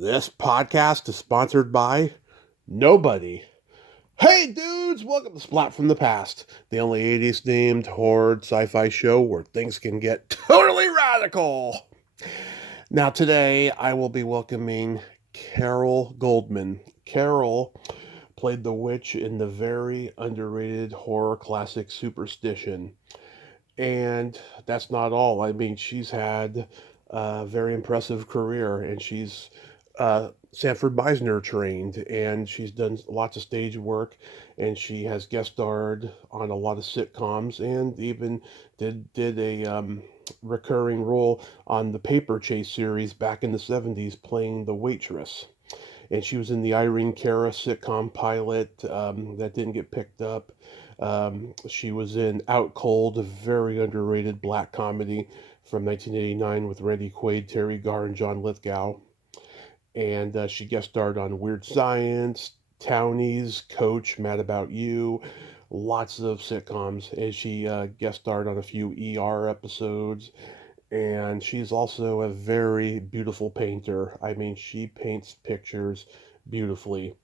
This podcast is sponsored by nobody. Hey dudes, welcome to Splat from the Past, the only 80s themed horror sci-fi show where things can get totally radical. Now today I will be welcoming Carole Goldman. Carole played the witch in the very underrated horror classic Superstition. And that's not all. I mean, she's had a very impressive career, and she's Sanford Meisner trained, and she's done lots of stage work, and she has guest starred on a lot of sitcoms, and even did a recurring role on the Paper Chase series back in the '70s, playing the waitress. And she was in the Irene Cara sitcom pilot that didn't get picked up. She was in Out Cold, a very underrated black comedy from 1989 with Randy Quaid, Terry Garr, and John Lithgow. And she guest starred on Weird Science, Townies, Coach, Mad About You, lots of sitcoms. And she guest starred on a few ER episodes. And she's also a very beautiful painter. I mean, she paints pictures beautifully.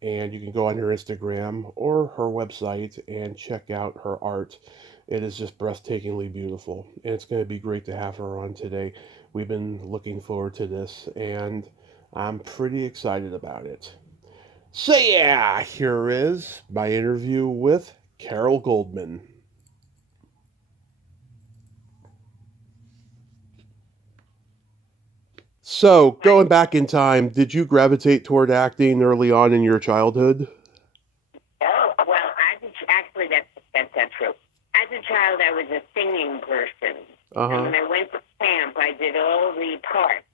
And you can go on her Instagram or her website and check out her art. It is just breathtakingly beautiful. And it's going to be great to have her on today. We've been looking forward to this, and I'm pretty excited about it. So, yeah, here is my interview with Carole Goldman. So, going back in time, did you gravitate toward acting early on in your childhood? Oh, well, actually, that's not true. As a child, I was a singing person. Uh And huh. when I went to camp, I did all the parts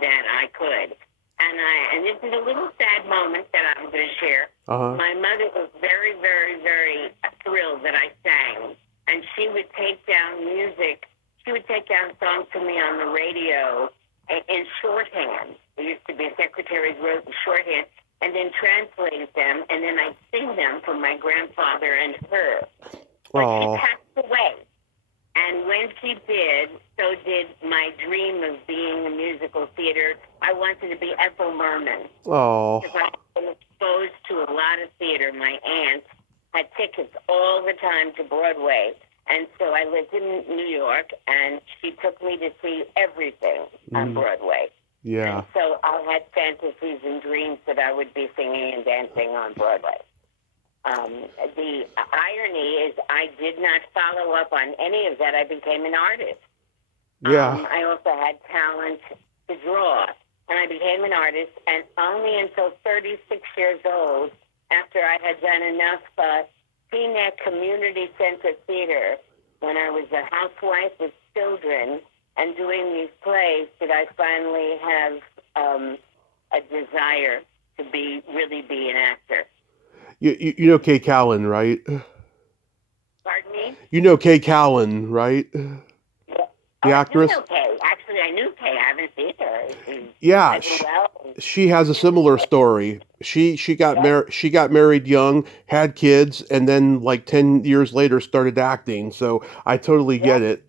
that I could. And this is a little sad moment that I'm going to share. Uh huh. My mother was very, very, very thrilled that I sang. And she would take down music. She would take down songs to me on the radio in shorthand. There used to be secretaries wrote in shorthand and then translate them, and then I'd sing them for my grandfather and her. But she Oh. passed away. And when she did, so did my dream of being in musical theater. I wanted to be Ethel Merman Oh. because I've been exposed to a lot of theater. My aunt had tickets all the time to Broadway. And so I lived in New York, and she took me to see everything on Mm, Broadway. yeah. And so I had fantasies and dreams that I would be singing and dancing on Broadway. The irony is I did not follow up on any of that. I became an artist. Yeah. I also had talent to draw, and I became an artist. And only until 36 years old, after I had done enough CNET community center theater, when I was a housewife with children and doing these plays, did I finally have a desire to really be an actor. You know Kay Callan, right? Pardon me? You know Kay Callan, right? Yeah. Oh, The I do actress? know Kay. Actually, I knew Kay. I haven't seen her. Yeah, I do well. she has a similar story. Yes. She got married young, had kids, and then like 10 years later started acting. So I totally Yes. get it.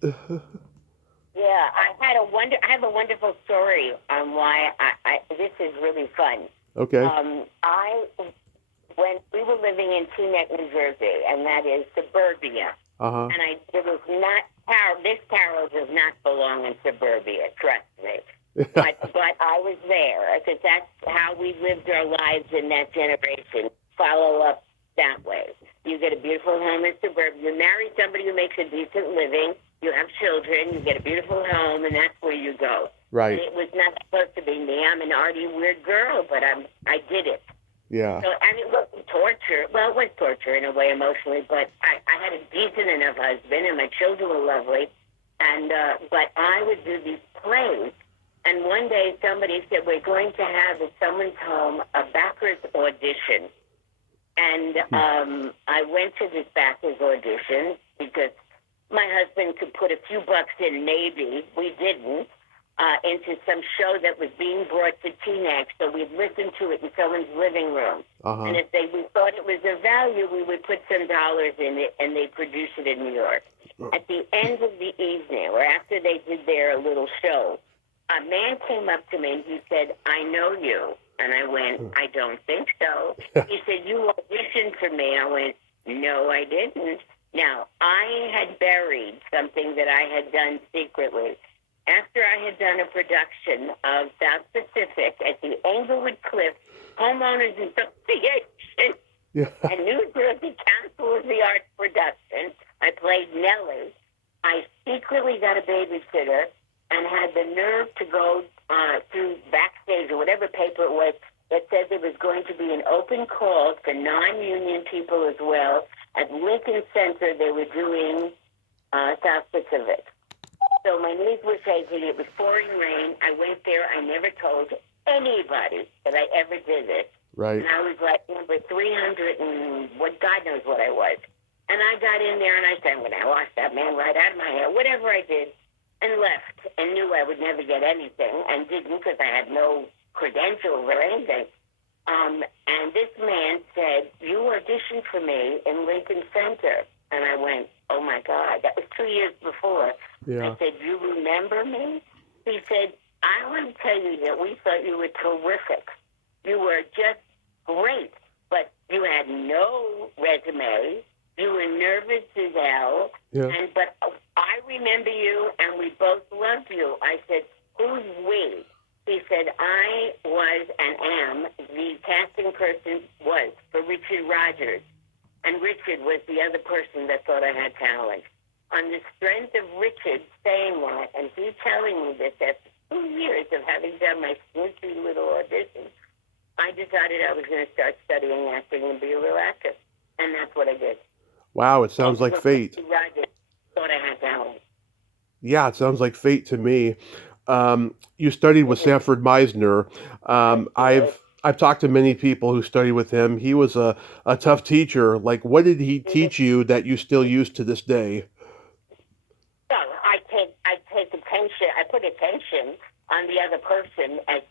Yeah. I have a wonderful story on why this is really fun. Okay. I when we were living in Teaneck, New Jersey, and that is suburbia, Uh-huh. and it was not this Carol does not belong in suburbia. Trust me. But I was there because that's how we lived our lives in that generation. Follow up that way. You get a beautiful home in suburbia. You marry somebody who makes a decent living. You have children. You get a beautiful home, and that's where you go. And Right. it was not supposed to be me. I'm an arty, weird girl, but I did it. Yeah. So, and it wasn't torture. Well, it was torture in a way emotionally, but I had a decent enough husband, and my children were lovely. And but I would do these plays. And one day somebody said, we're going to have at someone's home a backers audition. And I went to this backers audition because my husband could put a few bucks in, maybe. We didn't. Into some show that was being brought to Teaneck, so we'd listen to it in someone's living room. Uh-huh. And if we thought it was of value, we would put some dollars in it, and they'd produce it in New York. At the end of the evening, or after they did their little show, a man came up to me and he said, "I know you." And I went, "I don't think so." He said, "You auditioned for me." I went, "No, I didn't." Now, I had buried something that I had done secretly. After I had done a production of South Pacific at the Englewood Cliff Homeowners Association Yeah. and New Jersey Council of the Arts production, I played Nellie. I secretly got a babysitter and had the nerve to go through Backstage or whatever paper it was that said there was going to be an open call for non-union people as well. At Lincoln Center, they were doing South Pacific. So my knees were shaking. It was pouring rain. I went there. I never told anybody that I ever did it. Right. And I was like number 300 and what God knows what I was. And I got in there and I said, I'm going to wash that man right out of my hair, whatever I did, and left and knew I would never get anything and didn't because I had no credentials or anything. And this man said, "You auditioned for me in Lincoln Center." And I went, "Oh, my God." That was 2 years before. Yeah. I said, "You remember me?" He said, "I want to tell you that we thought you were terrific. You were just great, but you had no resume. You were nervous as hell. Yeah. But I remember you, and we both loved you." I said, "Who's we?" He said, "I was and am the casting person for Richard Rogers. And Richard was the other person that thought I had talent." On the strength of Richard saying that, and he telling me this after 2 years of having done my sneaky little audition, I decided I was going to start studying acting and be a real actor. And that's what I did. Wow, it sounds like fate. Richard Rogers thought I had talent. Yeah, it sounds like fate to me. You studied with Sanford Meisner. I've talked to many people who studied with him. He was a tough teacher. Like, what did he teach you that you still use to this day? So I take attention. I put attention on the other person as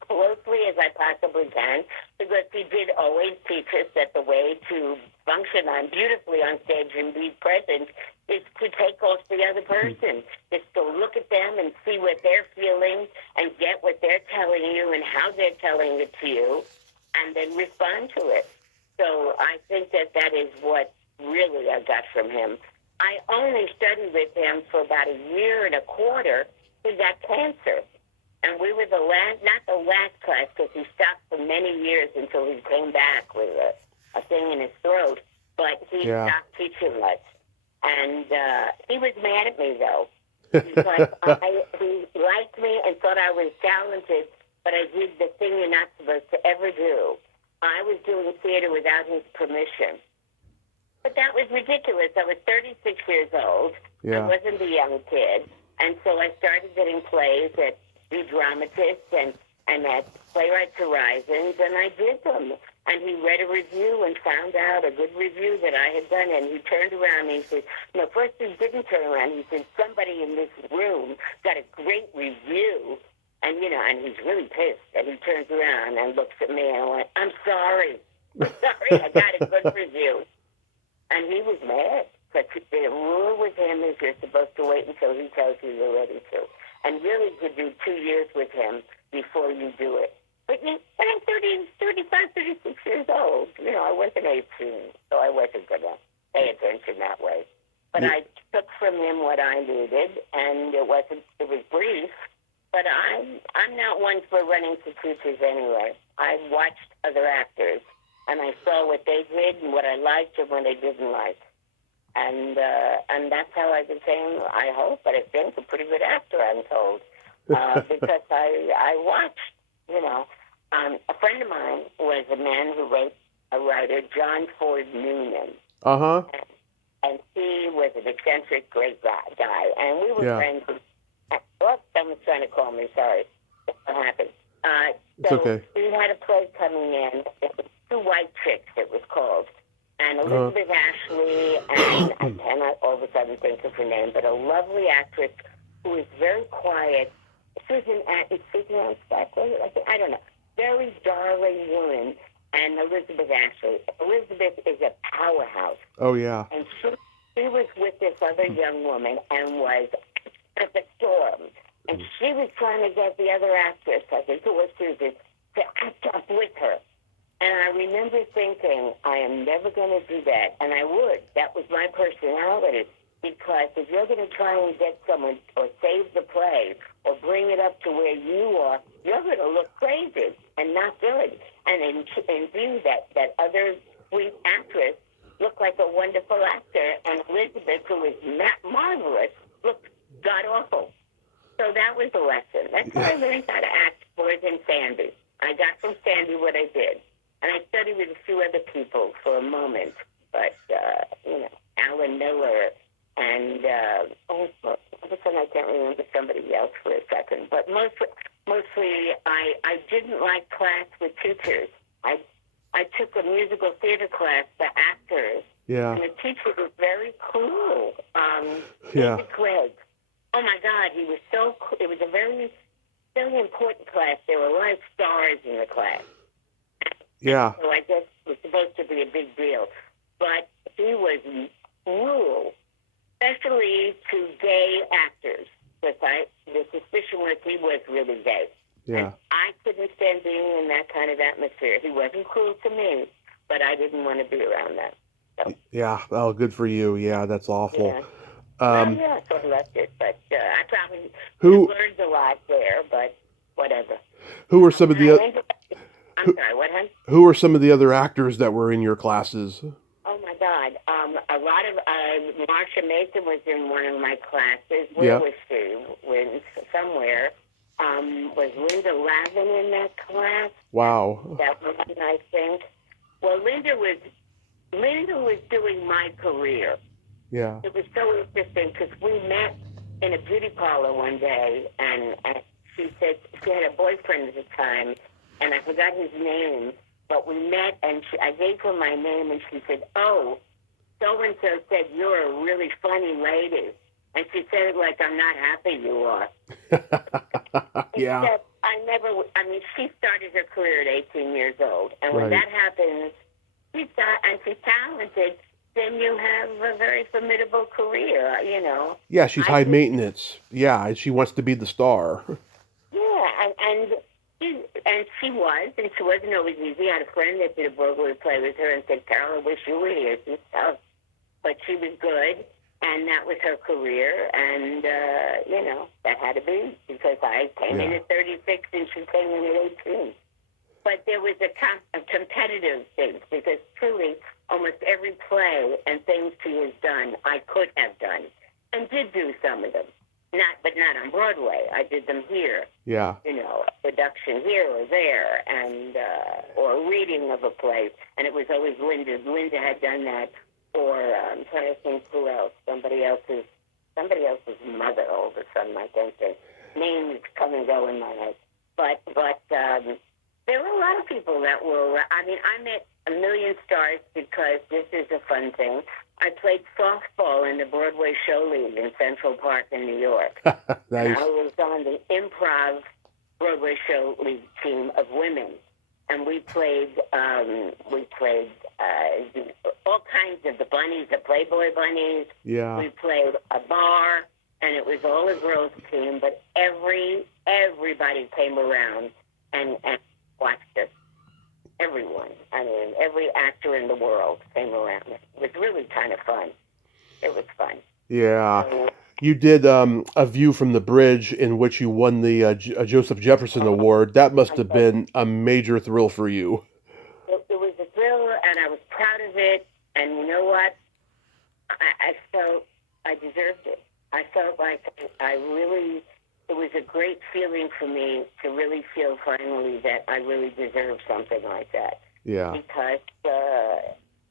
closely as I possibly can, because he did always teach us that the way to function beautifully on stage and be present is to take off the other person, is to look at them and see what they're feeling and get what they're telling you and how they're telling it to you, and then respond to it. So I think that is what really I got from him. I only studied with him for about a year and a quarter. He got cancer. And we were not the last class, because he stopped for many years until he came back with a thing in his throat. But he stopped teaching us. And he was mad at me, though, because he liked me and thought I was talented, but I did the thing you're not supposed to ever do. I was doing theater without his permission. But that was ridiculous. I was 36 years old. Yeah. I wasn't a young kid. And so I started getting plays at the Dramatists and at Playwrights Horizons, and I did them. And he read a review and found out a good review that I had done, and he turned around and he said, no, first he didn't turn around. He said, somebody in this room got a great review, and, and he's really pissed. And he turns around and looks at me, and I went, I'm sorry, I got a good review. And he was mad, but the rule with him is you're supposed to wait until he tells you you're ready to. And really to do 2 years with him before you do it. But I'm 35, 36 years old. I wasn't 18, so I wasn't going to pay attention that way. But I took from him what I needed, and it was brief. But I'm not one for running to teachers anyway. I watched other actors, and I saw what they did and what I liked and what I didn't like. And that's how I became, I hope, but I think, a pretty good actor, I'm told, because I watched, a friend of mine was a man who wrote a writer, John Ford Noonan. Uh-huh. And he was an eccentric, great guy. And we were friends. Someone's trying to call me, sorry. What happened? It's okay. We had a play coming in. It was Two White Chicks, it was called. And Elizabeth Ashley, and I cannot all of a sudden think of her name, but a lovely actress who is very quiet. Susan Splat, I don't know. Very darling woman, and Elizabeth Ashley. Elizabeth is a powerhouse. Oh, yeah. And she was with this other young woman and was at the storm. And she to get the other actress, I think it was Susan, to act up with her. And I remember thinking, I am never going to do that. And I would. That was my personality. Because if you're going to try and get someone or save the play or bring it up to where you are, you're going to look crazy and not good. And in view that other sweet actress looked like a wonderful actor, and Elizabeth, who was marvelous, looked god-awful. So that was a lesson. That's how I learned how to act more than Sandy. I got from Sandy what I did. And I studied with a few other people for a moment. But, Alan Miller and, all of a sudden I can't remember somebody else for a second. But mostly I didn't like class with teachers. I took a musical theater class for actors. Yeah. And the teacher was very cool. Yeah. David Clegg. Oh, my God, he was so cool. It was a very, very important class. There were a lot of stars in the class. Yeah. So I guess it was supposed to be a big deal. But he was cruel, especially to gay actors. Because the suspicion was he was really gay. Yeah. And I couldn't stand being in that kind of atmosphere. He wasn't cruel to me, but I didn't want to be around that. So. Yeah. Oh, good for you. Yeah, that's awful. Yeah. So I left it, but I probably learned a lot there, but whatever. Who were some of the other? I'm sorry, what, hon? Who were some of the other actors that were in your classes? Oh, my God. A lot of Marsha Mason was in one of my classes. Where was she? Somewhere. Was Linda Lavin in that class? Wow. That was, I think. Well, Linda was doing my career. Yeah. It was so interesting because we met in a beauty parlor one day, and she said she had a boyfriend at the time, and I forgot his name, but we met, and I gave her my name, and she said, "Oh, so-and-so said you're a really funny lady." And she said it like, "I'm not happy you are." Yeah. Except she started her career at 18 years old, and when that happens, she's talented, then you have a very formidable career, Yeah, she's high maintenance. Yeah, she wants to be the star. Yeah, and she wasn't always easy. I had a friend that did a Broadway play with her and said, "Carole, I wish you were here. She's tough." But she was good, and that was her career, and, that had to be, because I came in at 36 and she came in at 18. But there was a competitive thing, because truly almost every play and things she has done, I could have done, and did do some of them. But not on Broadway. I did them here. Yeah. Production here or there, and or a reading of a play, and it was always Linda. Linda had done that, or I'm trying to think who else. Somebody else's mother. All of a sudden, I can't think. Names come and go in my head. But there were a lot of people that were. I met a million stars because this is a fun thing. I played softball in the Broadway Show League in Central Park in New York. Nice. I was on the improv Broadway Show League team of women, and we played all kinds of the bunnies, the Playboy bunnies. Yeah. We played a bar, and it was all a girls' team, but everybody came around and watched us. Everyone. Every actor in the world came around. It was really kind of fun. It was fun. Yeah. So, You did A View from the Bridge, in which you won the Joseph Jefferson Award. That must have been a major thrill for you. It was a thrill, and I was proud of it. And you know what? I felt I deserved it. I felt like it was a great feeling for me to really feel finally that I really deserved something like that. Yeah. Because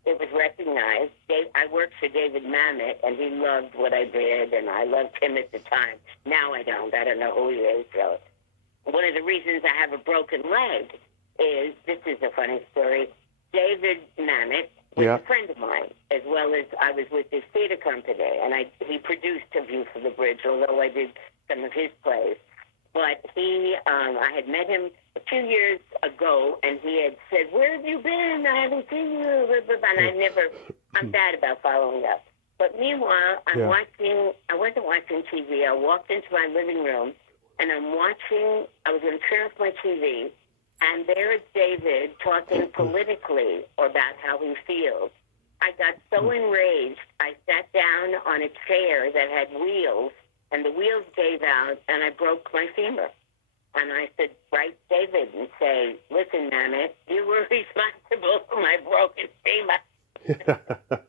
it was recognized. I worked for David Mamet, and he loved what I did, and I loved him at the time. Now I don't. I don't know who he is. So one of the reasons I have a broken leg is, this is a funny story, David Mamet was a friend of mine, as well as I was with this theater company, and he produced A View from the Bridge, although I did some of his plays. But I had met him a few years ago, and he had said, "Where have you been? I haven't seen you." And I'm bad about following up. But meanwhile, I wasn't watching TV. I walked into my living room, and I was going to turn off my TV, and there is David talking politically about how he feels. I got so enraged, I sat down on a chair that had wheels, and the wheels gave out, and I broke my femur. And I said, write David and say, listen, Mammoth, you were responsible for my broken femur.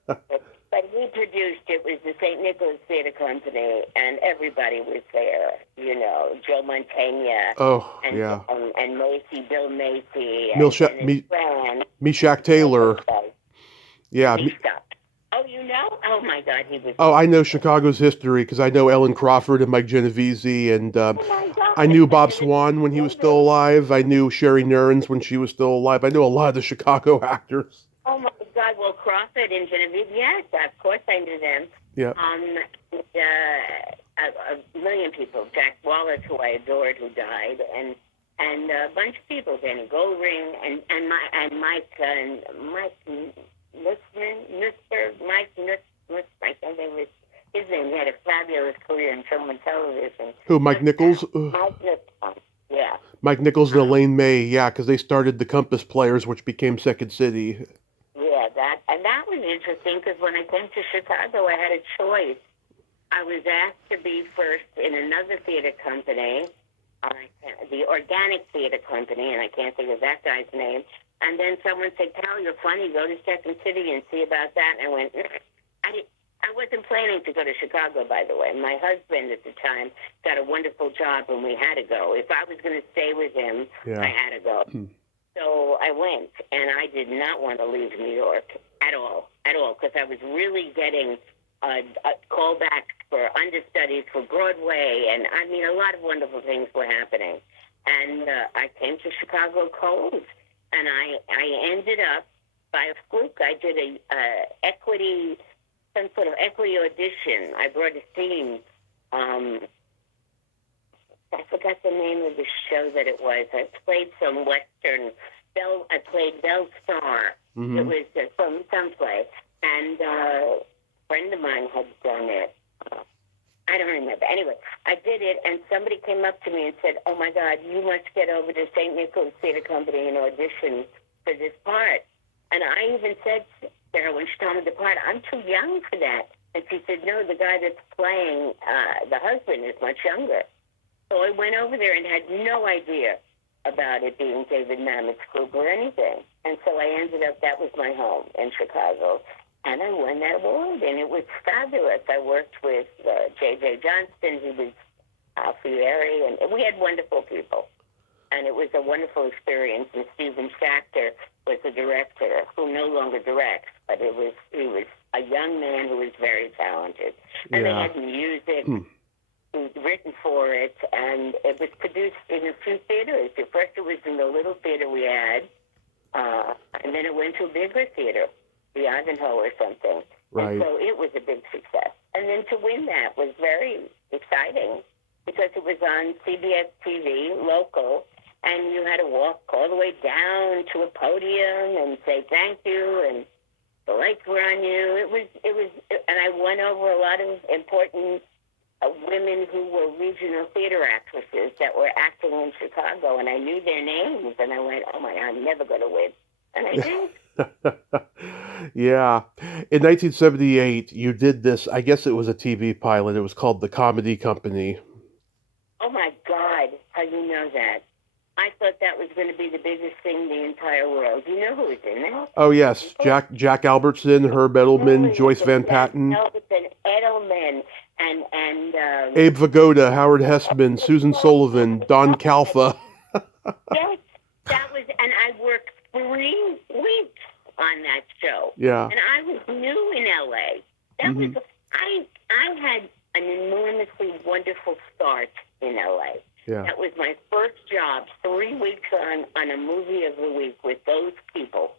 But he produced, it was the St. Nicholas Theater Company, and everybody was there, Joe Mantegna. Oh, and, yeah. And Macy, Bill Macy, and Fran. Meshack Taylor. Yeah. Oh, Oh, my God, he was... Oh, I know Chicago's history because I know Ellen Crawford and Mike Genovese, and I knew Bob Swan when he was still alive. I knew Sherry Nurns when she was still alive. I know a lot of the Chicago actors. Oh, my God. Well, Crawford and Genevieve, yes, of course I knew them. Yeah. A million people. Jack Wallace, who I adored, who died, and a bunch of people. Danny Goldring, and Mike Nussman. His name. He had a fabulous career in film and television. Who, Mike Nichols? Mike Nichols, yeah. Mike Nichols and Elaine May, yeah, because they started the Compass Players, which became Second City. Yeah, that was interesting because when I came to Chicago, I had a choice. I was asked to be first in another theater company, the Organic Theater Company, and I can't think of that guy's name. And then someone said, Carole, you're funny, go to Second City and see about that. And I went, I wasn't planning to go to Chicago, by the way. My husband at the time got a wonderful job and we had to go. If I was going to stay with him, I had to go. So I went, and I did not want to leave New York at all, because I was really getting a callback for understudies for Broadway, and I mean, a lot of wonderful things were happening. And I came to Chicago cold, and I ended up, by a fluke, I did some sort of equity audition. I brought a scene. I forgot the name of the show that it was. I played some Western. I played Belle Star. Mm-hmm. It was from someplace, and a friend of mine had done it. I don't remember. Anyway, I did it, and somebody came up to me and said, "Oh my God, you must get over to St. Nicholas Theater Company and audition for this part." And I even said to her when she told me the part, "I'm too young for that." And she said, "No, the guy that's playing the husband is much younger." So I went over there and had no idea about it being David Mamet's group or anything. And so I ended up, that was my home in Chicago. And I won that award, and it was fabulous. I worked with J.J. Johnston, he was Alfieri, and we had wonderful people. And it was a wonderful experience. And Stephen Schachter was the director, who no longer directs, but he was a young man who was very talented. And they had music. Written for it, and it was produced in a few theaters. At first it was in the little theater we had, and then it went to a bigger theater, the Ivanhoe or something. Right. And so it was a big success. And then to win that was very exciting because it was on CBS TV, local, and you had to walk all the way down to a podium and say thank you, and the lights were on you. It was, and I won over a lot of important women who were regional theater actresses that were acting in Chicago, and I knew their names, and I went, oh my God, I'm never going to win. And I did. Yeah. In 1978, you did this, I guess it was a TV pilot. It was called The Comedy Company. Oh my God, how you know that? I thought that was going to be the biggest thing in the entire world. You know who was in that? Oh, yes. Jack Albertson, Herb Edelman, Joyce Van Patten. Albertson, Edelman, and Abe Vigoda, Howard Hessman, Susan Sullivan, Don Calfa. Yes, that was, and I worked 3 weeks on that show. Yeah. And I was new in L.A. That was, I had an enormously wonderful start in L.A. Yeah. That was my first job, 3 weeks on a movie of the week with those people.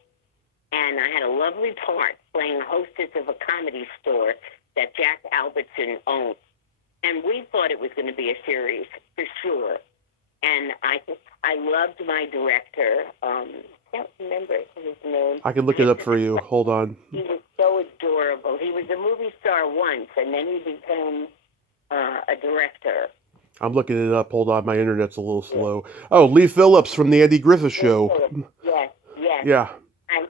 And I had a lovely part playing hostess of a comedy store that Jack Albertson owned. And we thought it was going to be a series, for sure. And I loved my director. I can't remember his name. I can look it up for you. Hold on. He was so adorable. He was a movie star once, and then he became a director. I'm looking it up. Hold on, my internet's a little slow. Oh, Lee Phillips from the Andy Griffith Show. Yes, yes. Yeah. And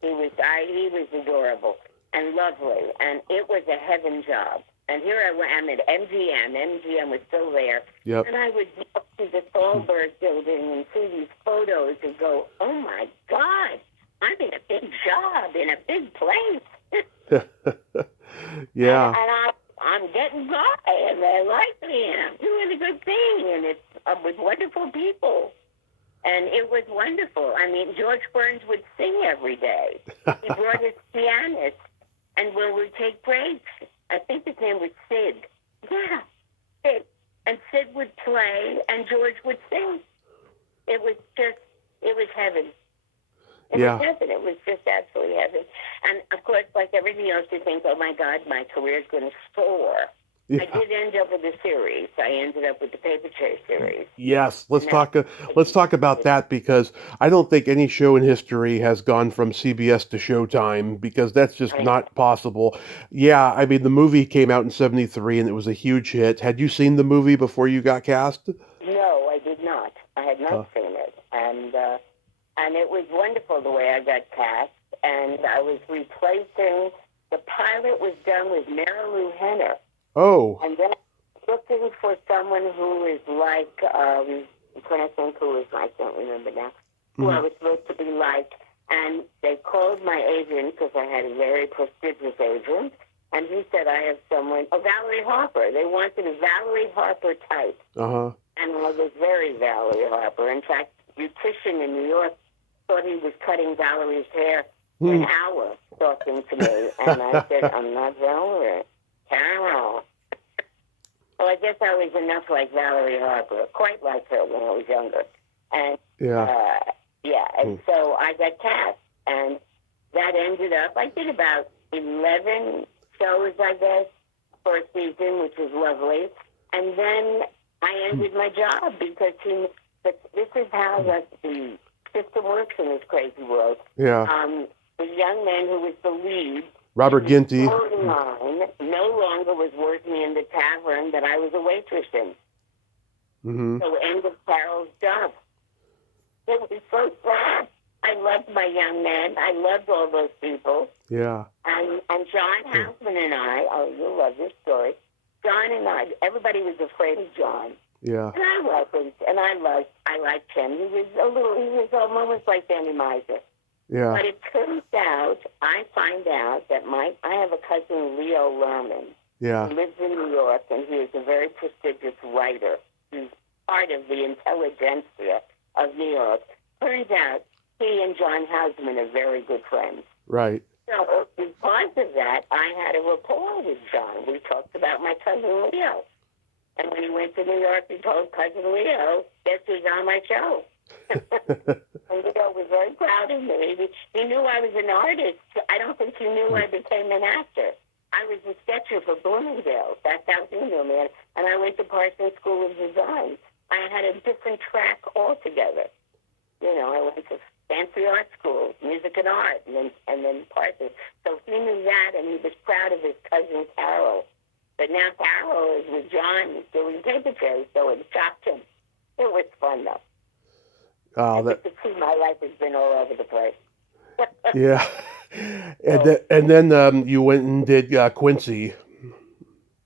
he was adorable and lovely, and it was a heaven job. And here I'm at MGM. MGM was still there. Yep. And I would go to the Throwback building and see these photos and go, oh my God, I'm in a big job, in a big place. Yeah. And I'm getting by, and they're like me, and I'm doing a good thing, and it's with wonderful people. And it was wonderful. I mean, George Burns would sing every day. He brought his pianist, and when we'd take breaks, I think his name was Sid. Yeah, Sid. And Sid would play, and George would sing. It was heaven. It was heaven. It was just absolutely heaven. And, of course, like everything else, you think, oh, my God, my career's going to soar. Yeah. I did end up with a series. I ended up with the Paper Chase series. Yes, let's talk about that, because I don't think any show in history has gone from CBS to Showtime, because that's just not possible. Yeah, I mean, the movie came out in '73 and it was a huge hit. Had you seen the movie before you got cast? No, I did not. I had not seen it, and it was wonderful the way I got cast. And I was replacing. The pilot was done with Mary Lou Henner. Oh. And then looking for someone who is like, I'm trying to think who is, I can't remember now, who I was supposed to be like. And they called my agent, because I had a very prestigious agent, and he said, I have someone, Valerie Harper. They wanted a Valerie Harper type. Uh-huh. And I was very Valerie Harper. In fact, the beautician in New York thought he was cutting Valerie's hair for an hour talking to me. And I said, I'm not Valerie. Carole. Well, I guess I was enough like Valerie Harper, quite like her when I was younger. And and so I got cast, and that ended up, I did about 11 shows, I guess, for a season, which was lovely. And then I ended my job, because this is how the system works in this crazy world. Yeah. The young man who was the lead, Robert Ginty, no longer was working in the tavern that I was a waitress in. Mm-hmm. So ended Carole's job. It was so sad. I loved my young man. I loved all those people. Yeah. And John Houseman and I, you'll love this story. John and I, everybody was afraid of John. Yeah. And I wasn't. And I liked him. He was almost like Danny Miser. Yeah. But it turns out, I find out that I have a cousin, Leo Lerman, who lives in New York, and he is a very prestigious writer. He's part of the intelligentsia of New York. Turns out, he and John Houseman are very good friends. Right. So because of that, I had a rapport with John. We talked about my cousin Leo. And when he went to New York, he told cousin Leo, guess who's on my show? And Leo was very proud of me. He knew I was an artist. I don't think he knew I became an actor. I was a sketcher for Bloomingdale's. That's how he knew me. And I went to Parsons School of Design. I had a different track altogether. I went to fancy art school, music and art, and then Parsons. So he knew that, and he was proud of his cousin Carole. But now Carole is with John doing Paper Chase, so it shocked him. It was fun, though. My life has been all over the place. Yeah. And then you went and did Quincy.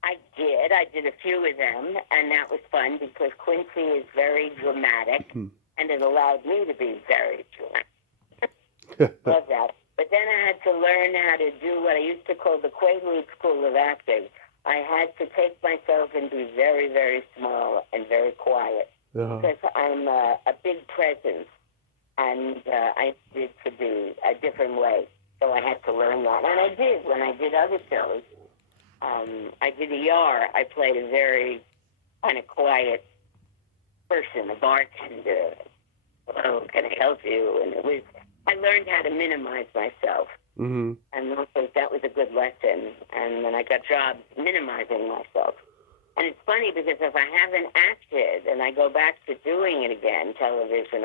I did a few of them, and that was fun, because Quincy is very dramatic, and it allowed me to be very dramatic. Love that. But then I had to learn how to do what I used to call the Quaalude School of Acting. I had to take myself and be very, very small and very quiet, because I'm a big presence, and I needed to be a different way. So I had to learn that. And I did when I did other shows. I did ER. I played a very kind of quiet person, a bartender. Oh, can I help you? And I learned how to minimize myself. Mm-hmm. And also that was a good lesson. And then I got jobs minimizing myself. And it's funny, because if I haven't acted and I go back to doing it again, television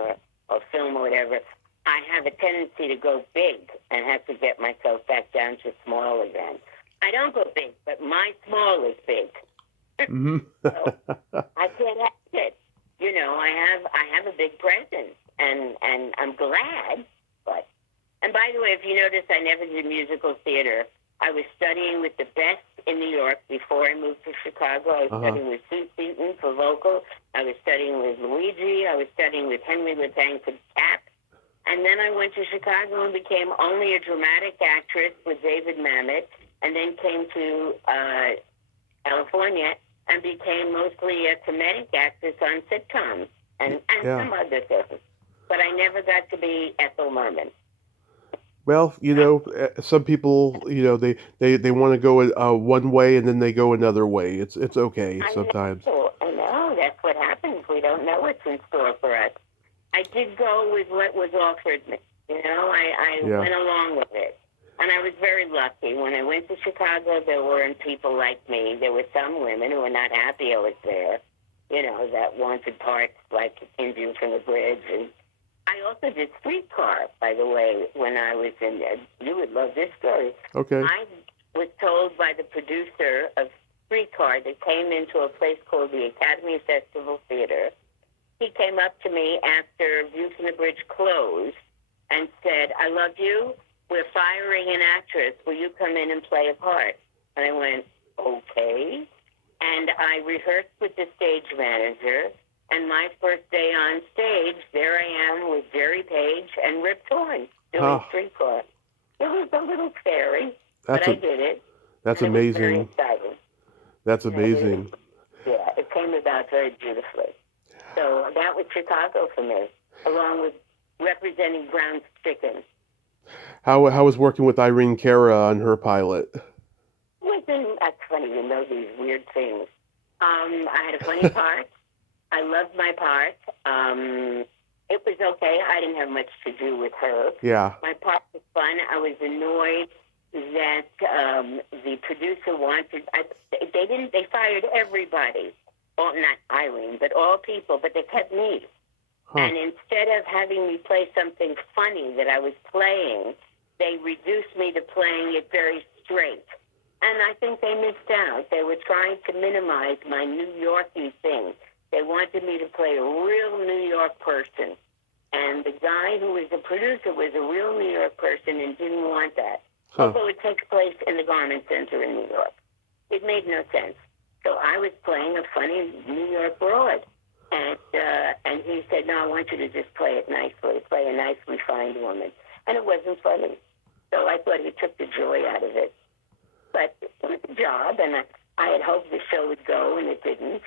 or film or whatever, I have a tendency to go big and have to get myself back down to small again. I don't go big, but my small is big. Mm-hmm. So I can't help it. I have a big presence, and I'm glad. But and by the way, if you notice, I never did musical theater. I was studying with the best in New York before I moved to Chicago. I was studying with Sue Seaton for vocal. I was studying with Luigi. I was studying with Henry Latang for tap. And then I went to Chicago and became only a dramatic actress with David Mamet, and then came to California and became mostly a comedic actress on sitcoms and some other things. But I never got to be Ethel Merman. Well, some people, they want to go one way and then they go another way. It's okay sometimes. I know. That's what happens. We don't know what's in store for us. I did go with what was offered me. I went along with it. And I was very lucky. When I went to Chicago, there weren't people like me. There were some women who were not happy I was there, that wanted parts like Indian from the Bridge. And I also did Streetcar, by the way, when I was in there. You would love this story. Okay. I was told by the producer of Streetcar that came into a place called the Academy Festival Theater. He came up to me after View from the Bridge closed and said, "I love you. We're firing an actress. Will you come in and play a part?" And I went, okay. And I rehearsed with the stage manager. And my first day on stage, there I am with Jerry Page and Rip Torn doing Streetcar. It was a little scary, but I did it. That's and amazing. It was very exciting. That's amazing. It came about very beautifully. So that was Chicago for me, along with representing Brown's Chicken. How was working with Irene Cara on her pilot? That's funny, these weird things. I had a funny part. I loved my part. It was okay. I didn't have much to do with her. Yeah. My part was fun. I was annoyed that the producer wanted. They fired everybody. Well, not Irene, but all people. But they kept me. And instead of having me play something funny that I was playing, they reduced me to playing it very straight. And I think they missed out. They were trying to minimize my New Yorkie thing. They wanted me to play a real New York person. And the guy who was the producer was a real New York person and didn't want that. Although it takes place in the Garment Center in New York. It made no sense. So I was playing a funny New York broad. And he said, "No, I want you to just play it nicely, play a nice, refined woman." And it wasn't funny. So I thought he took the joy out of it. But it was a job, and I had hoped the show would go, and it didn't.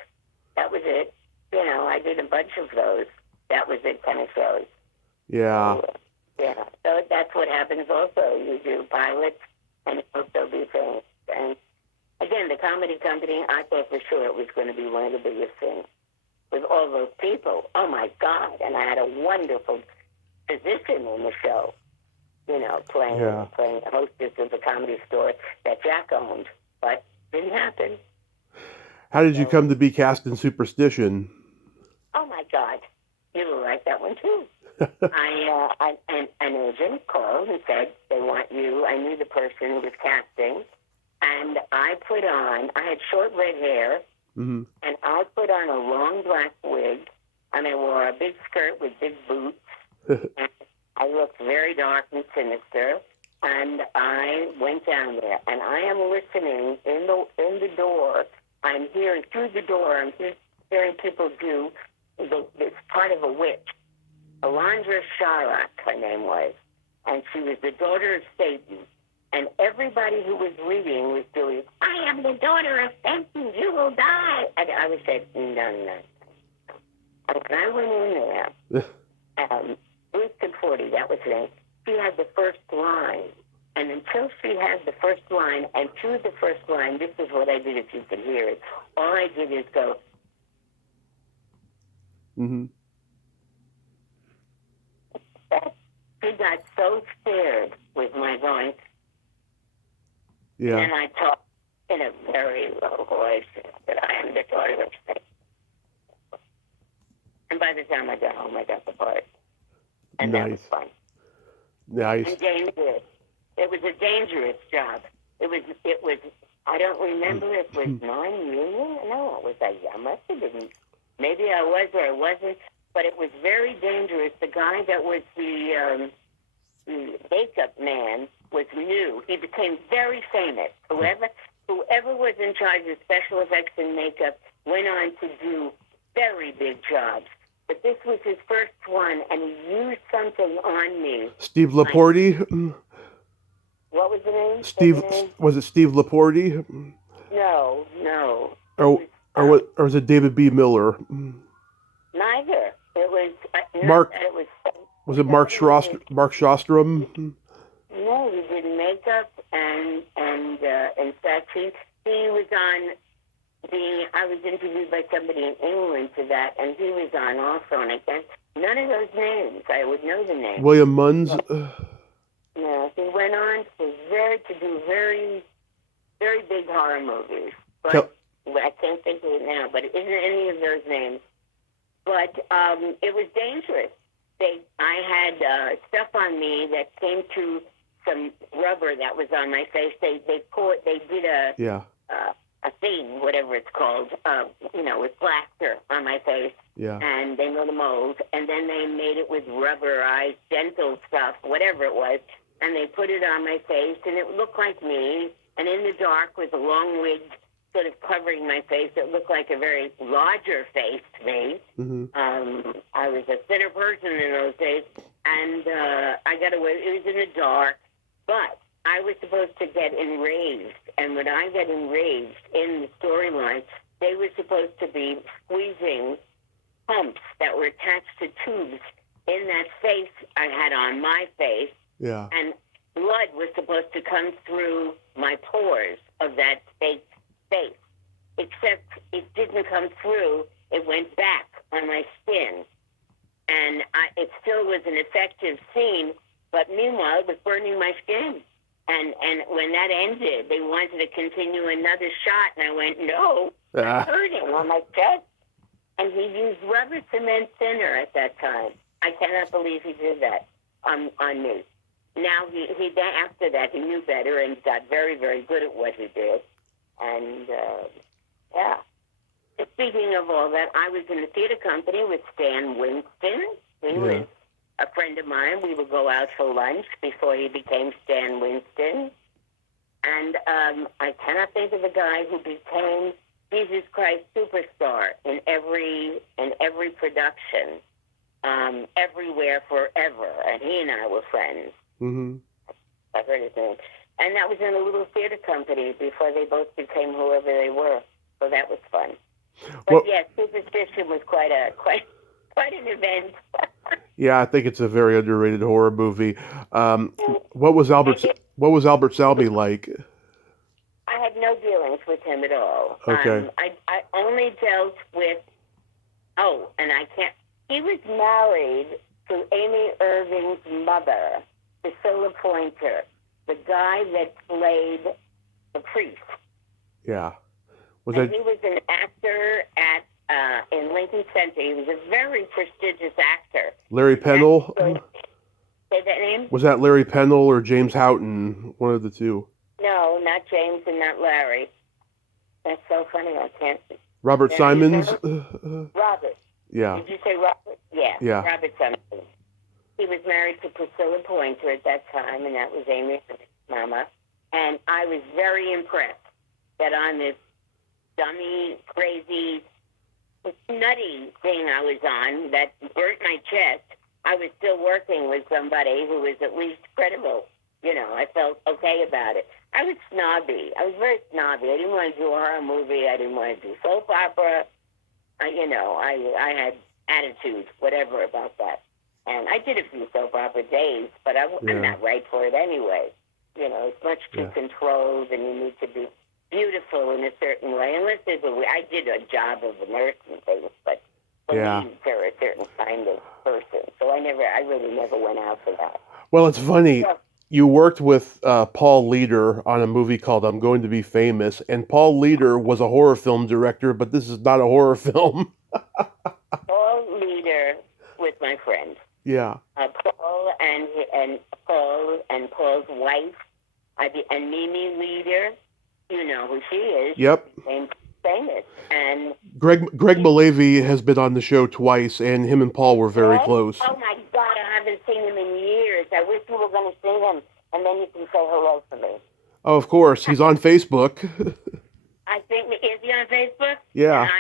That was it. I did a bunch of those. That was it kind of shows. Yeah. So that's what happens also. You do pilots, and you also do things. And again, the comedy company, I thought for sure it was going to be one of the biggest things. With all those people, oh my God! And I had a wonderful position in the show, playing the hostess of the Comedy Store that Jack owned, but didn't happen. How did you come to be cast in Superstition? Oh my God, you will like that one too. An agent called and said they want you. I knew the person who was casting, and I had short red hair. Mm-hmm. And I put on a long black wig, and I wore a big skirt with big boots. And I looked very dark and sinister. And I went down there, and I am listening in the door. I'm hearing through the door. I'm hearing people do this part of a witch. Alondra Sharrock, her name was, and she was the daughter of Satan. And everybody who was reading was doing, "I am the daughter of Satan, you will die." And I was saying, no. And when I went in there, Ruth Conforti, that was her name, she had the first line. And until she had the first line, and to the first line, this is what I did if you could hear it. All I did is go. Mm-hmm. She got so scared with my going. Yeah. And I talked in a very low voice that I am the daughter of Satan. And by the time I got home, I got the part. And that was fun. Nice. And dangerous. It was a dangerous job. It was I don't remember if it was non-union. No, was I must have been. Maybe I was or I wasn't. But it was very dangerous. The guy that was the makeup man was new. He became very famous. Whoever was in charge of special effects and makeup went on to do very big jobs. But this was his first one, and he used something on me. Steve Laporte? What was the name? Was it Steve Laporte? No. Or was it David B. Miller? Neither. It was Mark. It was. Was it Mark Shostrom? No, he did makeup and in fact he was on I was interviewed by somebody in England for that, and he was on also, and I guess none of those names. I would know the name. William Munns? No, he went on to do very, very big horror movies. But I can't think of it now, but it isn't any of those names. But it was dangerous. I had stuff on me that came to some rubber that was on my face. They did a thing, whatever it's called, with plaster on my face. Yeah. And they made a mold, and then they made it with rubberized dental stuff, whatever it was, and they put it on my face, and it looked like me, and in the dark with a long wig sort of covering my face. It looked like a very larger face to me. Mm-hmm. I was a thinner person in those days, and I got away. It was in the dark, but I was supposed to get enraged, and when I got enraged in the storyline, they were supposed to be squeezing pumps that were attached to tubes in that face I had on my face, and blood was supposed to come through my pores of that fake face, except it didn't come through. It went back on my skin, and it still was an effective scene, but meanwhile it was burning my skin. And when that ended, they wanted to continue another shot, and I went, no, it's hurting on my chest. And he used rubber cement thinner at that time. I cannot believe he did that on me. Now, after that, he knew better and got very, very good at what he did. And, Speaking of all that, I was in the theater company with Stan Winston. He was a friend of mine. We would go out for lunch before he became Stan Winston. And I cannot think of the guy who became Jesus Christ Superstar in every production, everywhere, forever. And he and I were friends. Mm-hmm. I heard his name. And that was in a little theater company before they both became whoever they were. So that was fun. But yes, Superstition was quite an event. Yeah, I think it's a very underrated horror movie. What was Albert Salmi like? I had no dealings with him at all. Okay. I only dealt with. He was married to Amy Irving's mother, Priscilla Pointer, the guy that played the priest. Yeah. He was an actor in Lincoln Center. He was a very prestigious actor. Larry Pennell? Say that name? Was that Larry Pennell or James Houghton? One of the two. No, not James and not Larry. That's so funny. I can't. Robert Simons? Robert. Yeah. Did you say Robert? Yeah. Robert Simons. He was married to Priscilla Pointer at that time, and that was Amy's mama. And I was very impressed that on this dummy, crazy, nutty thing I was on that burnt my chest, I was still working with somebody who was at least credible. I felt okay about it. I was snobby. I was very snobby. I didn't want to do a horror movie. I didn't want to do soap opera. I had attitude, whatever about that. And I did a few soap opera days, but I'm not right for it anyway. It's much too controlled, and you need to be beautiful in a certain way. Unless there's I did a job of a nurse and things, but believe they're a certain kind of person. So I really never went out for that. Well, it's funny. You worked with Paul Leader on a movie called I'm Going to Be Famous, and Paul Leader was a horror film director, but this is not a horror film. Paul Leader was my friend. Yeah. Paul and Paul and Paul's wife, and Mimi Leader, You know who she is. Yep. She became famous. And Greg Malavy has been on the show twice, and him and Paul were very Greg, close. oh my God, I haven't seen him in years. I wish you were going to see him, and then you can say hello to me. Oh, of course, he's on Facebook. I think, is he on Facebook? Yeah. And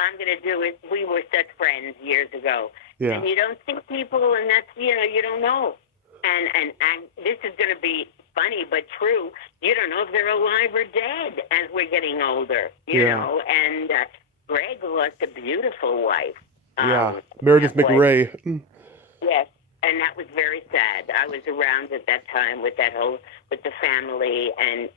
I'm going to do it. We were such friends years ago. Yeah. And you don't see people, and that's, you don't know. And this is going to be funny but true. You don't know if they're alive or dead as we're getting older, you know. And Greg lost a beautiful wife. Meredith McRae. Yes, and that was very sad. I was around at that time with the family and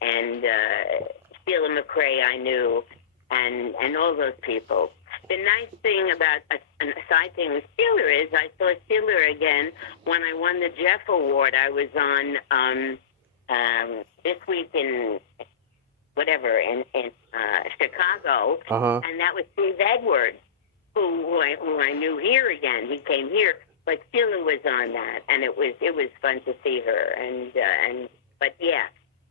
Sheila McRae I knew, and all those people. The nice thing about a side thing with Steeler is I saw Steeler again when I won the Jeff Award. I was on this week in Chicago, and that was Steve Edwards, who I knew here again. He came here, but Steeler was on that, and it was fun to see her.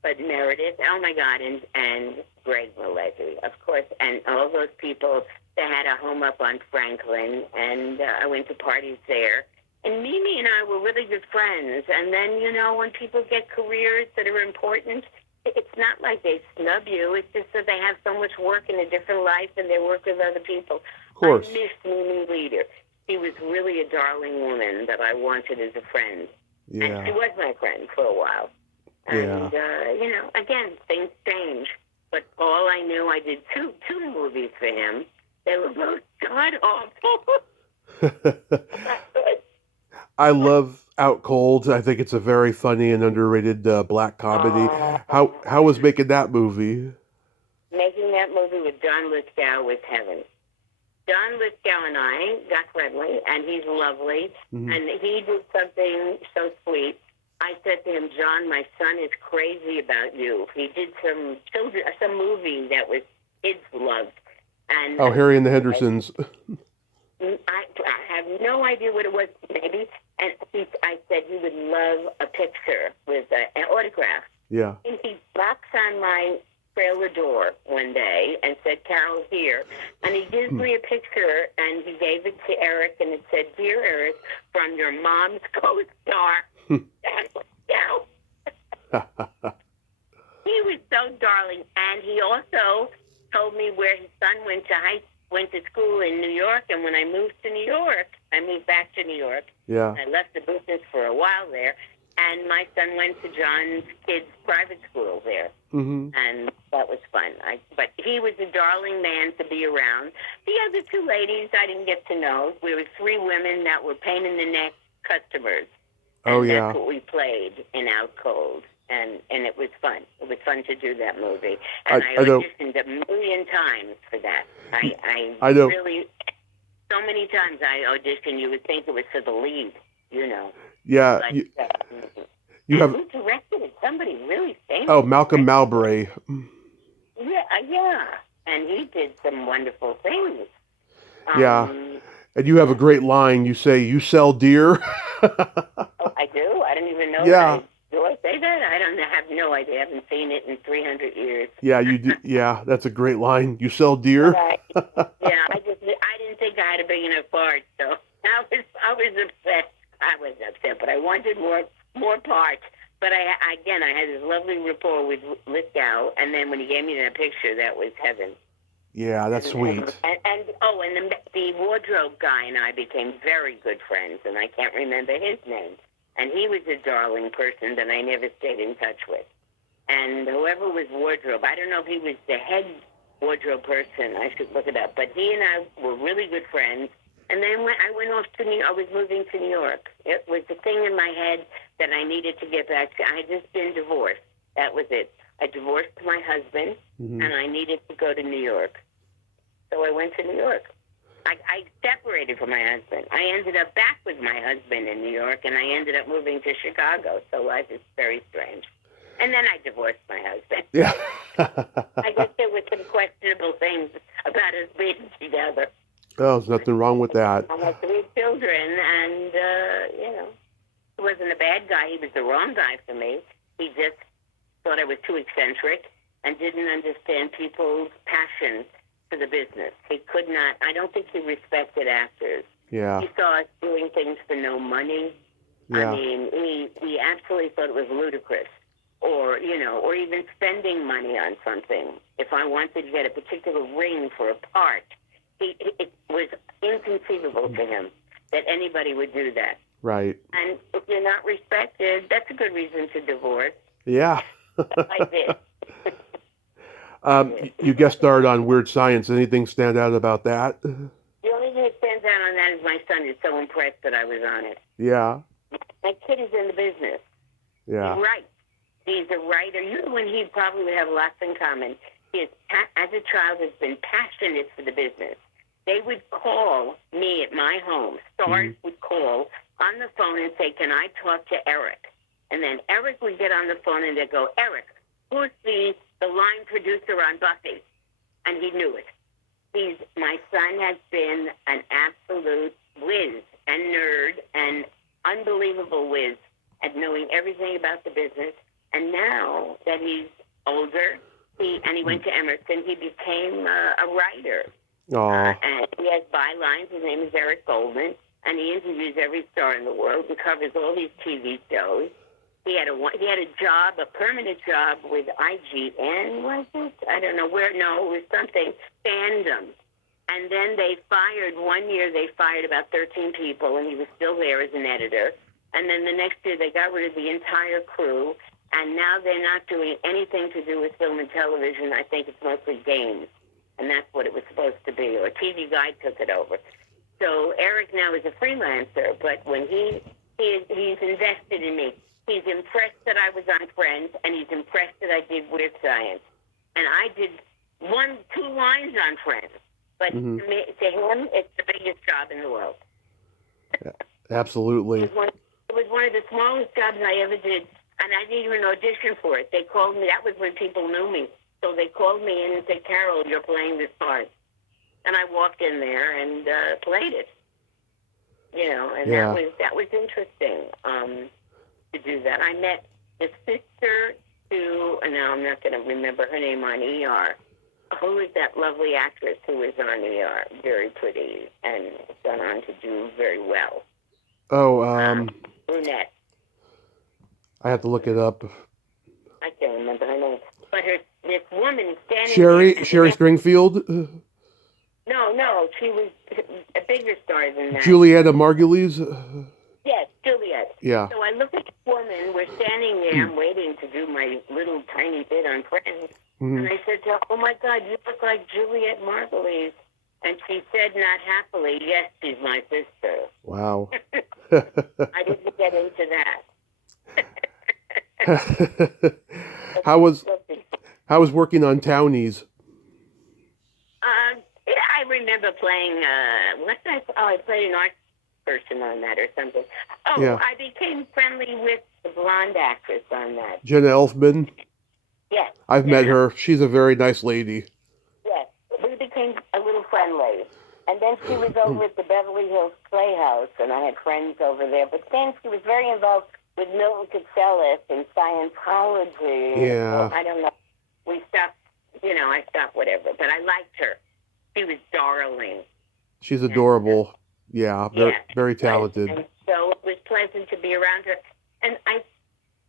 But Meredith, oh my God, and Greg Malavy, of course, and all those people. They had a home up on Franklin, and I went to parties there. And Mimi and I were really good friends. And then, when people get careers that are important, it's not like they snub you. It's just that they have so much work in a different life and they work with other people. Of course. I miss Mimi Leader. She was really a darling woman that I wanted as a friend. Yeah. And she was my friend for a while. And, again, things change. But all I knew, I did two movies for him. They were both god-awful. I love Out Cold. I think it's a very funny and underrated black comedy. How was making that movie? Making that movie with John Lithgow was heaven. John Lithgow and I got friendly, and he's lovely, and he did something so sweet. I said to him, John, my son is crazy about you. He did some movie that was kids loved. And Harry and the Hendersons. I have no idea what it was, maybe. And I said he would love a picture with an autograph. Yeah. And he knocks on my trailer door one day and said, Carol, here. And he gives me a picture, and he gave it to Eric, and it said, Dear Eric, from your mom's co-star. He was so darling, and he also told me where his son went to school in New York, and when I moved back to New York. Yeah. I left the business for a while there, and my son went to John's kids' private school there, and that was fun. But he was a darling man to be around. The other two ladies I didn't get to know. We were three women that were pain in the neck customers. And that's what we played in Out Cold. And it was fun. It was fun to do that movie. And I auditioned a million times for that. I know. Really, so many times I auditioned, you would think it was for the lead, Yeah. But, who directed it? Somebody really famous. Oh, Malcolm Mowbray. Yeah. And he did some wonderful things. Yeah. And you have a great line. You say, you sell deer. Oh, I do? I don't even know. Yeah. Do I say that? I have no idea. I haven't seen it in 300 years. Yeah, you do. Yeah, that's a great line. You sell deer. I didn't think I had a big enough part, so I was upset. I was upset, but I wanted more parts. But I had this lovely rapport with Lithgow, and then when he gave me that picture, that was heaven. Yeah, that's sweet. And the wardrobe guy and I became very good friends, and I can't remember his name. And he was a darling person that I never stayed in touch with. And whoever was wardrobe, I don't know if he was the head wardrobe person. I should look it up. But he and I were really good friends. And then when I went off to I was moving to New York. It was the thing in my head that I needed to get back to. I had just been divorced. That was it. I divorced my husband, and I needed to go to New York. So I went to New York. I separated from my husband. I ended up back with my husband in New York, and I ended up moving to Chicago. So life is very strange. And then I divorced my husband. Yeah. I guess there were some questionable things about us being together. Oh, there's nothing wrong with that. I had 3 children, and, he wasn't a bad guy. He was the wrong guy for me. He just thought I was too eccentric, and didn't understand people's passion for the business. He could not, I don't think he respected actors. Yeah. He saw us doing things for no money. Yeah. I mean, he absolutely thought it was ludicrous. Or, or even spending money on something. If I wanted to get a particular ring for a part, it was inconceivable to him that anybody would do that. Right. And if you're not respected, that's a good reason to divorce. Yeah. I did. You guest starred on Weird Science. Anything stand out about that? The only thing that stands out on that is my son is so impressed that I was on it. Yeah. My kid is in the business. Yeah. He's right. He's a writer. You and he probably would have lots in common. He is, as a child, has been passionate for the business. They would call me at my home. Stars would call on the phone and say, "Can I talk to Eric?" And then Eric would get on the phone and they'd go, "Eric, who's the line producer on Buffy?" And he knew it. My son has been an absolute whiz and nerd and unbelievable whiz at knowing everything about the business. And now that he's older, he went to Emerson, he became a writer. And he has bylines. His name is Carole Goldman, and he interviews every star in the world. He covers all these TV shows. He had a job, a permanent job with IGN, was it? I don't know where. No, it was something fandom. And then one year they fired about 13 people, and he was still there as an editor. And then the next year they got rid of the entire crew, and now they're not doing anything to do with film and television. I think it's mostly games, and that's what it was supposed to be, or TV Guide took it over. So Eric now is a freelancer, but when he's invested in me. He's impressed that I was on Friends, and he's impressed that I did Weird Science. And I did 1-2 lines on Friends. But to him, it's the biggest job in the world. Yeah, absolutely. It was one of the smallest jobs I ever did, and I didn't even audition for it. They called me. That was when people knew me. So they called me in and said, "Carole, you're playing this part." And I walked in there and played it. That was interesting. To do that. I met the sister to, and now I'm not going to remember her name on ER. Who is that lovely actress who is on ER? Very pretty and gone on to do very well. Brunette. I have to look it up. I can't remember her name. But this woman standing there. Sherry Stringfield? No, she was a bigger star than that. Julietta Margulies? Yes, Juliet. Yeah. So I look at the woman. We're standing there. I'm waiting to do my little tiny bit on Friends. And I said to her, "Oh, my God, you look like Juliet Margulies." And she said, not happily, "Yes, she's my sister." Wow. I didn't get into that. How was working on Townies? I remember playing, I played an art person on that or something. Oh, yeah. I became friendly with the blonde actress on that. Jenna Elfman? Yes. I've met her. She's a very nice lady. Yes. We became a little friendly. And then she was over at the Beverly Hills Playhouse, and I had friends over there. But then she was very involved with Milton Katselas and Scientology. Yeah. So, I don't know. We stopped, I stopped whatever. But I liked her. She was darling. She's adorable. Yeah, very talented. And so it was pleasant to be around her. And I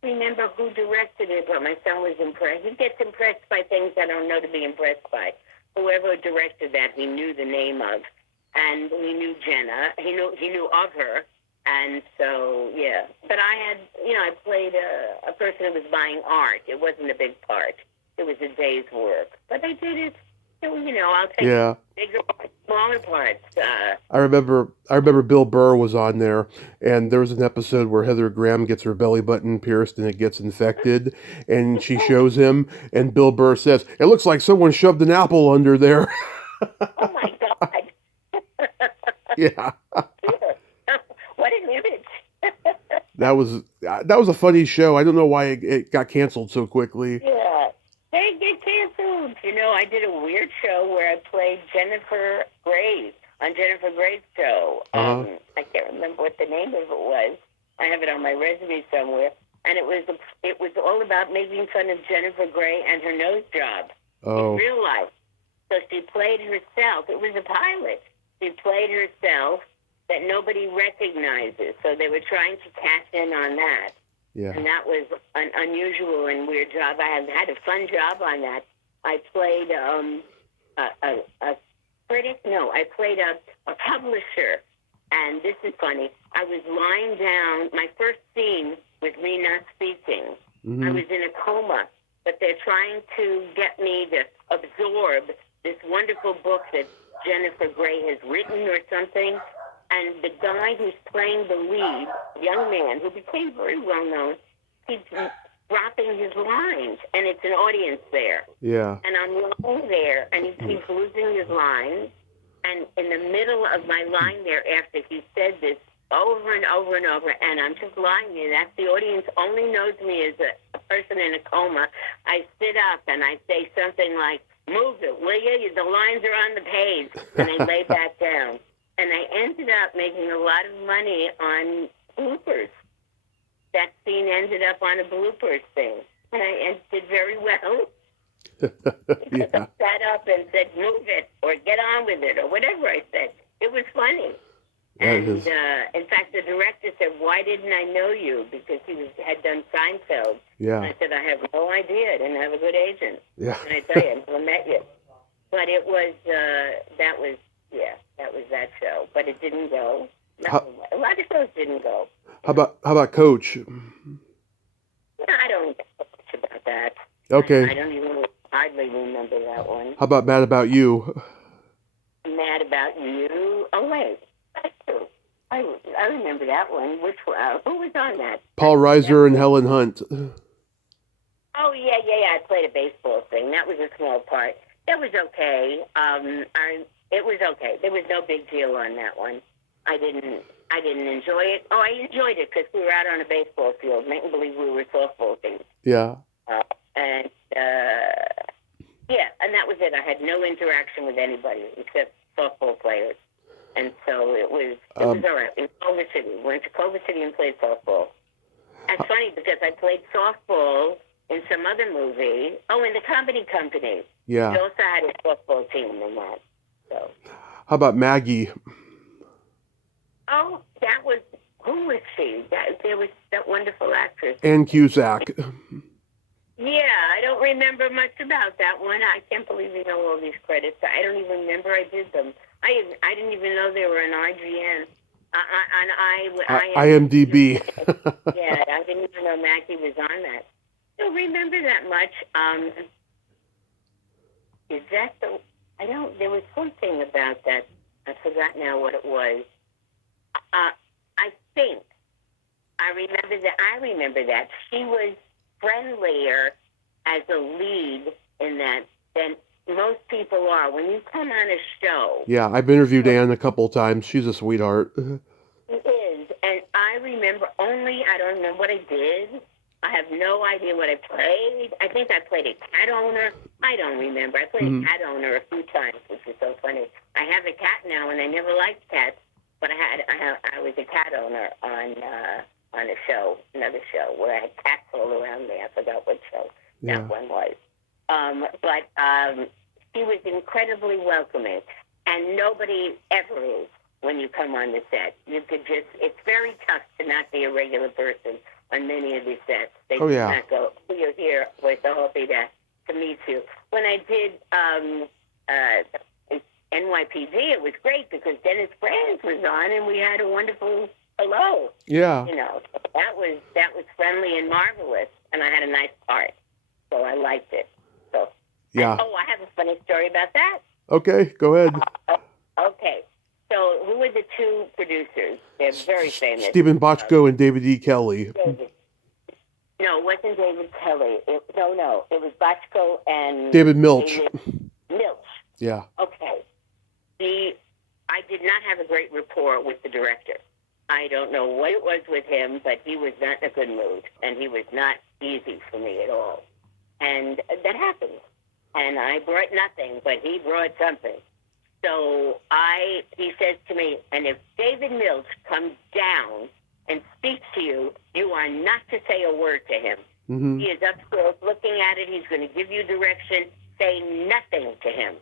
remember who directed it, but my son was impressed. He gets impressed by things I don't know to be impressed by. Whoever directed that, he knew the name of. And he knew Jenna. He knew of her. And so, yeah. But I had, I played a person who was buying art. It wasn't a big part. It was a day's work. But I did it. So, I'll take bigger parts, smaller parts. I remember Bill Burr was on there, and there was an episode where Heather Graham gets her belly button pierced and it gets infected, and she shows him, and Bill Burr says, "It looks like someone shoved an apple under there." Oh my God! Yeah. What an image! That was a funny show. I don't know why it got canceled so quickly. Yeah. They get canceled. I did a weird show where I played Jennifer Grey on Jennifer Grey's show. I can't remember what the name of it was. I have it on my resume somewhere. and it was all about making fun of Jennifer Grey and her nose job in real life. So she played herself. It was a pilot. She played herself that nobody recognizes. So they were trying to cash in on that. Yeah. And that was an unusual and weird job. I had a fun job on that. I played a critic. No, I played a publisher. And this is funny. I was lying down. My first scene with me not speaking. Mm-hmm. I was in a coma, but they're trying to get me to absorb this wonderful book that Jennifer Grey has written or something. And the guy who's playing the lead, young man, who became very well known, he's dropping his lines, and it's an audience there. Yeah. And I'm lying there, and he keeps losing his lines. And in the middle of my line there, after he said this over and over and over, and I'm just lying there, that the audience only knows me as a person in a coma, I sit up and I say something like, "Move it, will you? The lines are on the page." And I lay back down. And I ended up making a lot of money on bloopers. That scene ended up on a bloopers thing. And I did very well. Yeah. I sat up and said, "Move it," or "Get on with it," or whatever I said. It was funny. And in fact, the director said, "Why didn't I know you?" Because he had done Seinfeld. Yeah. And I said, "I have no idea. I didn't have a good agent." Yeah. And I tell you, I never met you. But it was, that was that show. But it didn't go. A lot of shows didn't go. How about Coach? I don't know much about that. Okay. I don't even hardly remember that one. How about Mad About You? Mad About You? Oh, wait. That's true. I remember that one. Which one? Who was on that? Paul Reiser and Helen Hunt. Oh, yeah. I played a baseball thing. That was a small part. That was okay. It was okay. There was no big deal on that one. I didn't enjoy it. Oh, I enjoyed it because we were out on a baseball field. Making believe we were softball teams. Yeah. And that was it. I had no interaction with anybody except softball players. And so it was all right. In Culver City. We went to Culver City and played softball. That's funny because I played softball in some other movie. Oh, in The Comedy Company. Yeah. We also had a softball team in that. So. How about Maggie? Oh, who was she? There was that wonderful actress. Ann Cusack. Yeah, I don't remember much about that one. I can't believe you know all these credits. I don't even remember I did them. I didn't even know they were on IGN. IMDb. Yeah, I didn't even know Maggie was on that. I don't remember that much. Is that there was something about that. I forgot now what it was. I think I remember that she was friendlier as a lead in that than most people are. When you come on a show, Yeah, I've interviewed Ann a couple times. She's a sweetheart. It is, and I don't remember what I did. I have no idea what I played. I think I played a cat owner. I don't remember. I played a cat owner a few times, which is so funny. I have a cat now, and I never liked cats. But I was a cat owner on a show, another show, where I had cats all around me. I forgot what show that one was. But she was incredibly welcoming, and nobody ever is when you come on the set. It's very tough to not be a regular person on many of these sets. They do not go, "You're here, we're so happy to meet you." When I did NYPD, it was great because Dennis Franz was on, and we had a wonderful hello. Yeah. That was friendly and marvelous, and I had a nice part, so I liked it. So. Yeah. I have a funny story about that. Okay, go ahead. Okay. So who were the two producers? They're very famous. Stephen Bochco and David E. Kelly. No, it wasn't David Kelly. No. It was Bochco and... David Milch. Milch. Yeah. Okay. I did not have a great rapport with the director. I don't know what it was with him, but he was not in a good mood, and he was not easy for me at all. And that happened. And I brought nothing, but he brought something. So he says to me, and if David Milch comes down and speaks to you, you are not to say a word to him. Mm-hmm. He is upstairs looking at it. He's going to give you direction. Say nothing to him.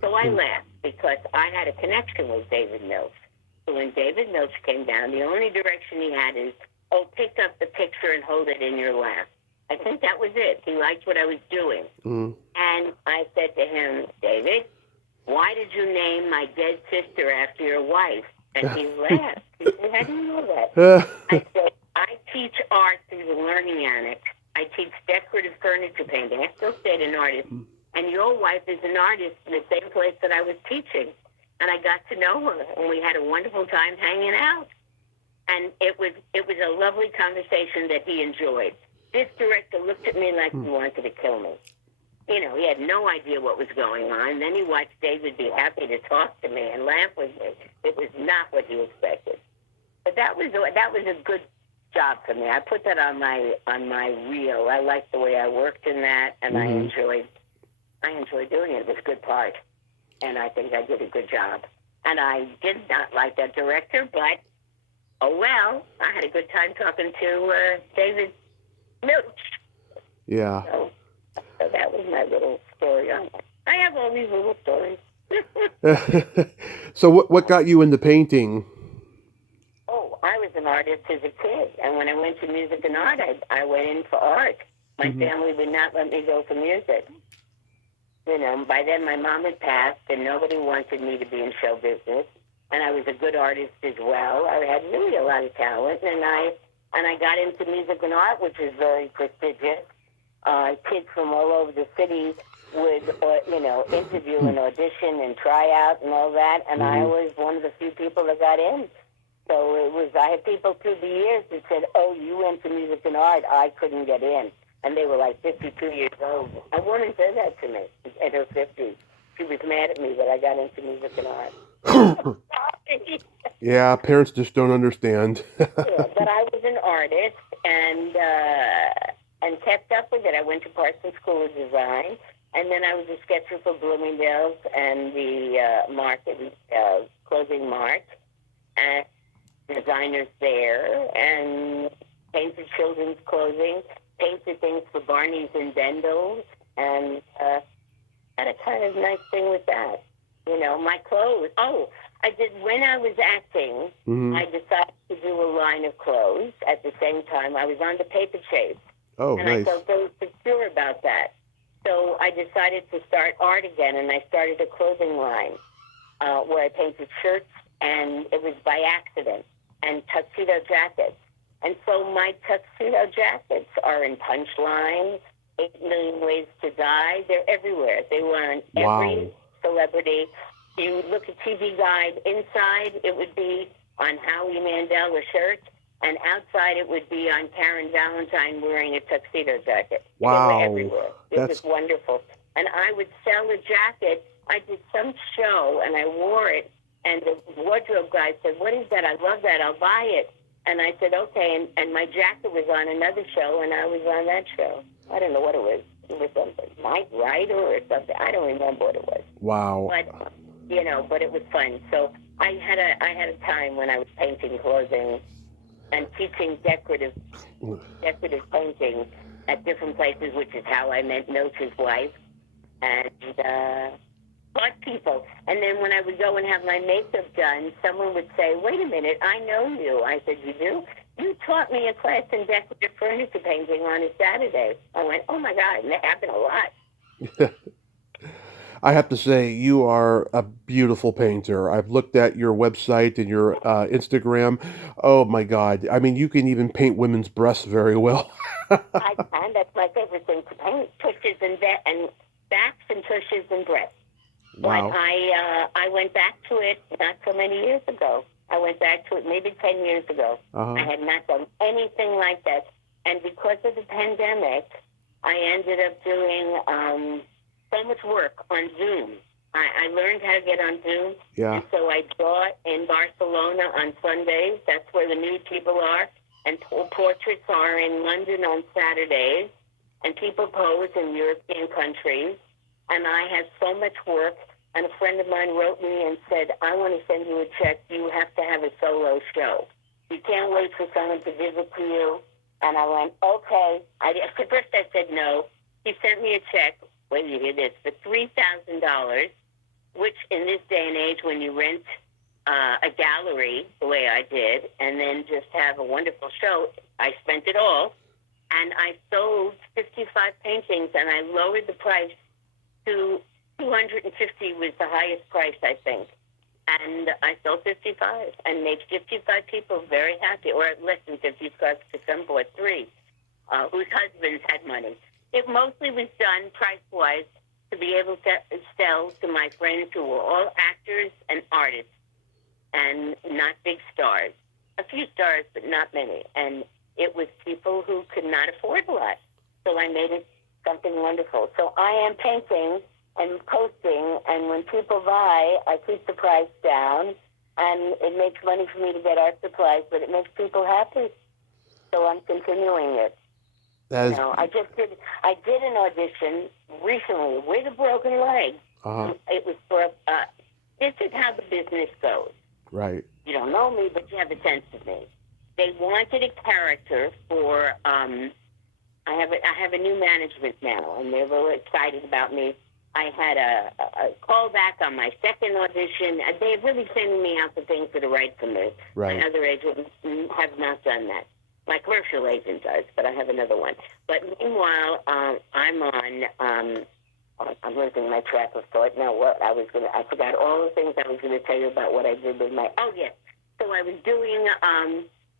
So I laughed because I had a connection with David Mills. So when David Mills came down, the only direction he had is, pick up the picture and hold it in your lap. I think that was it. He liked what I was doing. Mm. And I said to him, David, why did you name my dead sister after your wife? And he laughed. He said, how do you know that? I said, I teach art through the learning annex. I teach decorative furniture painting. I still stayed an artist. And your wife is an artist in the same place that I was teaching. And I got to know her, and we had a wonderful time hanging out. And it was a lovely conversation that he enjoyed. This director looked at me like he wanted to kill me. You know, he had no idea what was going on. Then he watched David be happy to talk to me and laugh with me. It was not what he expected. But that was a good job for me. I put that on my reel. I liked the way I worked in that, and I enjoyed doing it. It was a good part, and I think I did a good job. And I did not like that director, but oh well. I had a good time talking to David Milch. Yeah. So that was my little story on that. I have all these little stories. So what got you into painting? Oh, I was an artist as a kid, and when I went to music and art, I went in for art. My family would not let me go for music. You know, by then my mom had passed, and nobody wanted me to be in show business. And I was a good artist as well. I had really a lot of talent, and I got into music and art, which is very prestigious. Kids from all over the city would, interview and audition and try out and all that, and I was one of the few people that got in. So I had people through the years that said, oh, you went to music and art. I couldn't get in. And they were like 52 years old. A woman said that to me in her 50s. She was mad at me that I got into music and art. Yeah, parents just don't understand. Yeah, but I was an artist and kept up with it. I went to Parsons School of Design, and then I was a sketcher for Bloomingdale's and the clothing mart, and designers there, and painted children's clothing, painted things for Barney's and Bendel's, and had a kind of nice thing with that. You know, my clothes. Oh, I did, when I was acting, I decided to do a line of clothes at the same time. I was on the paper chase. Oh, and nice. I felt very secure about that. So I decided to start art again, and I started a clothing line where I painted shirts, and it was by accident, and tuxedo jackets. And so my tuxedo jackets are in Punchline, 8 Million Ways to Die. They're everywhere. They were on every celebrity. You look at TV Guide, inside it would be on Howie Mandel, a shirt, and outside it would be on Karen Valentine wearing a tuxedo jacket. Wow. They were everywhere. It was wonderful. And I would sell a jacket. I did some show, and I wore it, and the wardrobe guy said, what is that? I love that. I'll buy it. And I said, okay, and my jacket was on another show, and I was on that show. I don't know what it was. It was something, Mike Ryder or something. I don't remember what it was. Wow. But, but it was fun. So I had a time when I was painting clothing and teaching decorative painting at different places, which is how I met Milch's wife, and taught people. And then when I would go and have my makeup done, someone would say, wait a minute, I know you. I said, you do? You taught me a class in decorative furniture painting on a Saturday. I went, oh, my God, and that happened a lot. I have to say, you are a beautiful painter. I've looked at your website and your Instagram. Oh, my God. I mean, you can even paint women's breasts very well. I can. That's my favorite thing to paint, tushes and backs and tushes and breasts. Wow. But I went back to it not so many years ago. I went back to it maybe 10 years ago. I had not done anything like that. And because of the pandemic, I ended up doing so much work on Zoom. I learned how to get on Zoom. Yeah. And so I draw in Barcelona on Sundays. That's where the nude people are. And portraits are in London on Saturdays. And people pose in European countries. And I have so much work. And a friend of mine wrote me and said, I want to send you a check. You have to have a solo show You can't wait for someone to visit to you. And I went, okay. At first I said no. He sent me a check, wait till you hear this, for $3,000, which in this day and age when you rent a gallery the way I did and then just have a wonderful show, I spent it all. And I sold 55 paintings and I lowered the price to 250 was the highest price, I think. And I sold 55 and made 55 people very happy, or less than 55 because some bought three, whose husbands had money. It mostly was done price-wise to be able to sell to my friends who were all actors and artists and not big stars. A few stars, but not many. And it was people who could not afford a lot. So I made it something wonderful. So I am painting and posting, and when people buy, I keep the price down, and it makes money for me to get art supplies, but it makes people happy. So I'm continuing it. I did an audition recently with a broken leg. It was for this is how the business goes. Right. You don't know me, but you have a sense of me. They wanted a character for. I have a new management now, and they're really excited about me. I had a callback on my second audition. They're really sending me out the things that are right for me. Right. My other agents have not done that. My commercial agent does, but I have another one. But meanwhile, I'm on. I'm losing my track of thought. Now, I forgot all the things I was going to tell you about what I did with my. Oh yes. So I was doing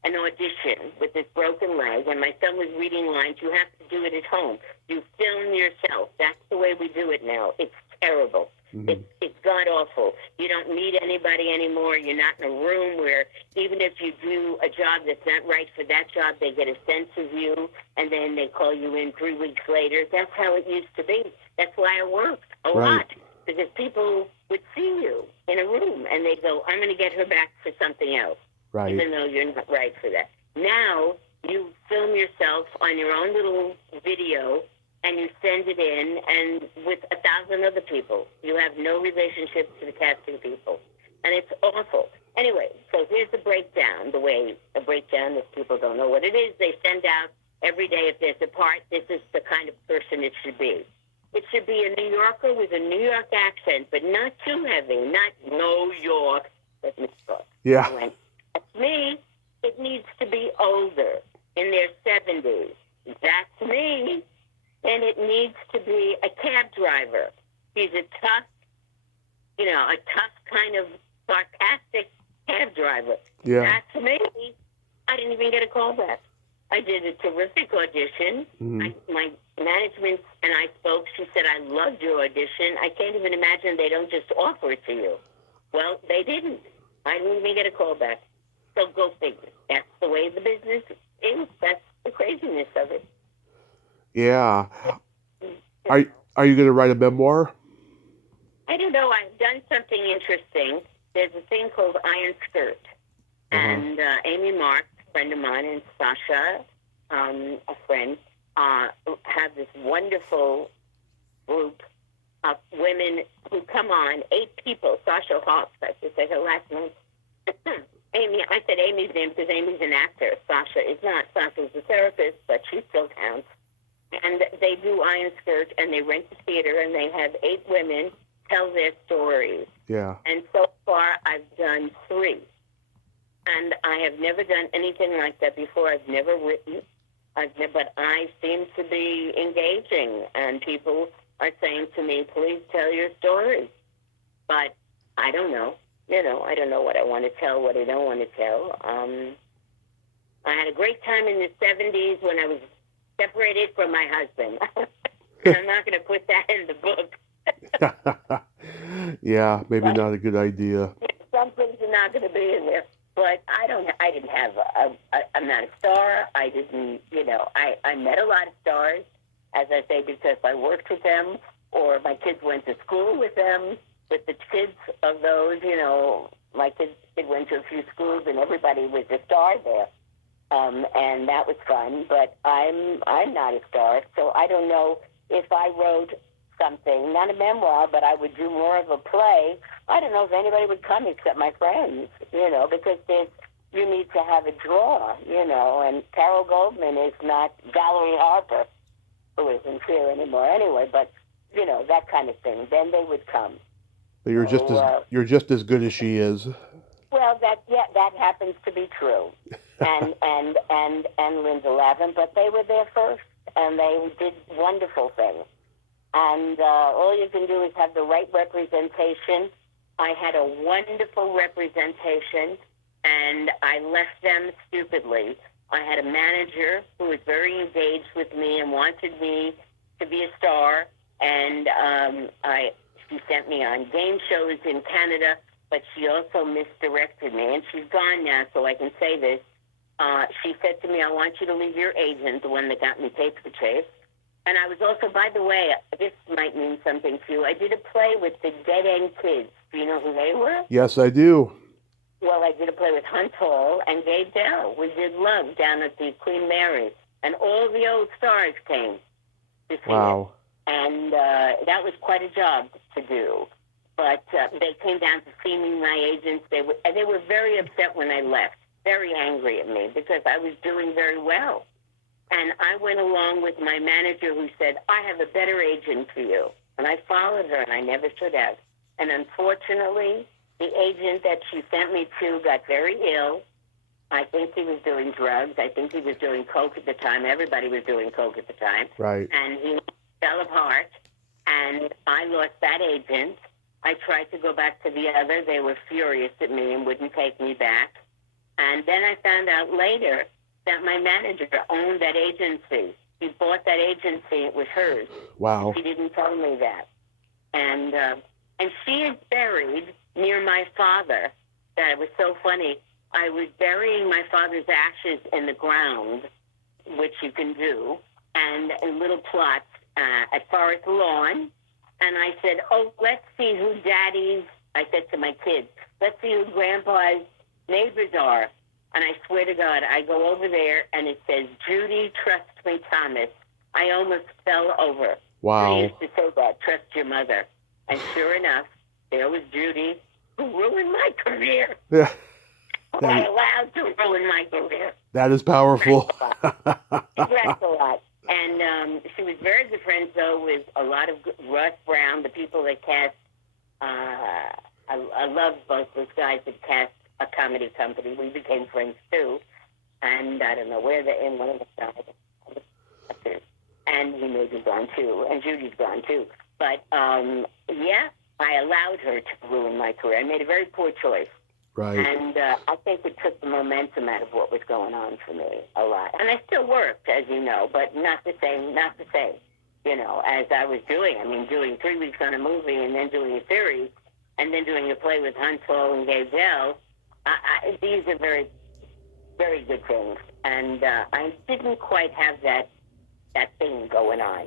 an audition with this broken leg, and my son was reading lines. You have to do it at home. You film yourself. That's the way we do it now. It's terrible. Mm-hmm. It's god-awful. You don't meet anybody anymore. You're not in a room where even if you do a job that's not right for that job, they get a sense of you, and then they call you in 3 weeks later. That's how it used to be. That's why I worked a lot, because people would see you in a room, and they'd go, I'm going to get her back for something else. Right. Even though you're not right for that. Now, you film yourself on your own little video, and you send it in, and with 1,000 other people. You have no relationship to the casting people. And it's awful. Anyway, so here's the breakdown, if people don't know what it is. They send out every day if there's a part, this is the kind of person it should be. It should be a New Yorker with a New York accent, but not too heavy, not New York. Let me start. Yeah. That's me. It needs to be older, in their 70s. That's me. And it needs to be a cab driver. He's a tough kind of sarcastic cab driver. Yeah. That's me. I didn't even get a call back. I did a terrific audition. Mm-hmm. My management and I spoke. She said, I loved your audition. I can't even imagine they don't just offer it to you. Well, they didn't. I didn't even get a call back. So go figure. That's the way the business is. That's the craziness of it. Yeah. Are you going to write a memoir? I don't know. I've done something interesting. There's a thing called Iron Skirt. And Amy Marks, a friend of mine, and Sasha, a friend, have this wonderful group of women who come on, 8 people. Sasha Hawks, I should say her last name. Amy, I said Amy's name because Amy's an actor. Sasha is not. Sasha's a therapist, but she still counts. And they do Iron Skirt, and they rent the theater, and they have 8 women tell their stories. Yeah. And so far, I've done 3. And I have never done anything like that before. I've never written. But I seem to be engaging, and people are saying to me, please tell your story. But I don't know. I don't know what I want to tell, what I don't want to tell. I had a great time in the 70s when I was separated from my husband. I'm not going to put that in the book. Yeah, maybe not a good idea. Some things are not going to be in there. But I didn't have I'm not a star. I didn't, I met a lot of stars, as I say, because I worked with them, or my kids went to school with them. With the kids of those, my kid went to a few schools, and everybody was a star there. And that was fun, but I'm not a star, so I don't know if I wrote something, not a memoir, but I would do more of a play. I don't know if anybody would come except my friends, because there's you need to have a draw, and Carole Goldman is not Valerie Harper, who isn't here anymore anyway, but, that kind of thing. Then they would come. But you're just as good as she is. Well, that happens to be true. and Linda Lavin, but they were there first, and they did wonderful things. And all you can do is have the right representation. I had a wonderful representation, and I left them stupidly. I had a manager who was very engaged with me and wanted me to be a star, and she sent me on game shows in Canada, but she also misdirected me, and she's gone now, so I can say this. She said to me, I want you to leave your agent, the one that got me Paper Chase. And I was also, by the way, this might mean something to you, I did a play with the Dead End Kids. Do you know who they were? Yes, I do. Well, I did a play with Hunt Hall and Gabe Dell. We did Love down at the Queen Mary. And all the old stars came to see it. And that was quite a job to do. But they came down to see me, my agents. They were very upset when I left, very angry at me because I was doing very well. And I went along with my manager who said, I have a better agent for you. And I followed her, and I never should have. And unfortunately, the agent that she sent me to got very ill. I think he was doing drugs. I think he was doing coke at the time. Everybody was doing coke at the time. Right. And he fell apart, and I lost that agent. I tried to go back to the other. They were furious at me and wouldn't take me back. And then I found out later that my manager owned that agency. He bought that agency. It was hers. Wow. She didn't tell me that. And she is buried near my father. That was so funny. I was burying my father's ashes in the ground, which you can do, and in little plots at Forest Lawn. And I said, let's see who I said to my kids, let's see who Grandpa's neighbors are. And I swear to God, I go over there, and it says, Judy, trust me, Thomas. I almost fell over. Wow. I used to say that, trust your mother. And sure enough, there was Judy, who ruined my career. Yeah. I allowed to ruin my career. That is powerful. Congrats a lot. And she was very good friends, though, with a lot of Russ Brown, the people that cast. I love both those guys that cast a comedy company. We became friends, too. And I don't know where they're in, one of the guys. And he may be gone, too. And Judy's gone, too. But, yeah, I allowed her to ruin my career. I made a very poor choice. Right. And I think it took the momentum out of what was going on for me a lot. And I still worked, as you know, but not the same, as I was doing. I mean, doing 3 weeks on a movie and then doing a series and then doing a play with Hunt Hall and Gabe Dell. These are very, very good things. And I didn't quite have that thing going on,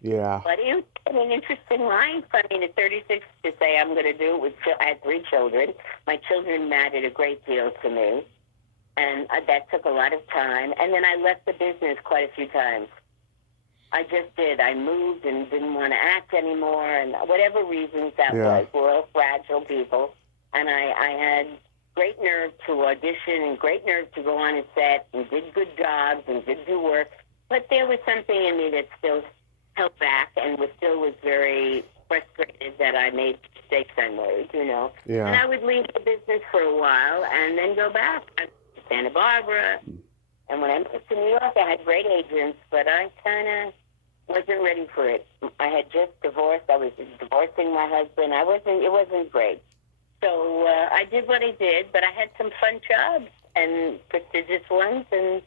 Yeah. But it was an interesting life. I mean, at 36, to say I'm going to do it with, I had 3 children. My children mattered a great deal to me, and that took a lot of time. And then I left the business quite a few times. I just did. I moved and didn't want to act anymore, and whatever reasons that was. We're all fragile people, and I had great nerve to audition and great nerve to go on a set and did good jobs and did do work. But there was something in me that still held back and was very frustrated that I made mistakes I made, Yeah. And I would leave the business for a while and then go back to Santa Barbara. And when I moved to New York, I had great agents, but I kind of wasn't ready for it. I had just divorced. I was divorcing my husband. It wasn't great. So I did what I did, but I had some fun jobs and prestigious ones, and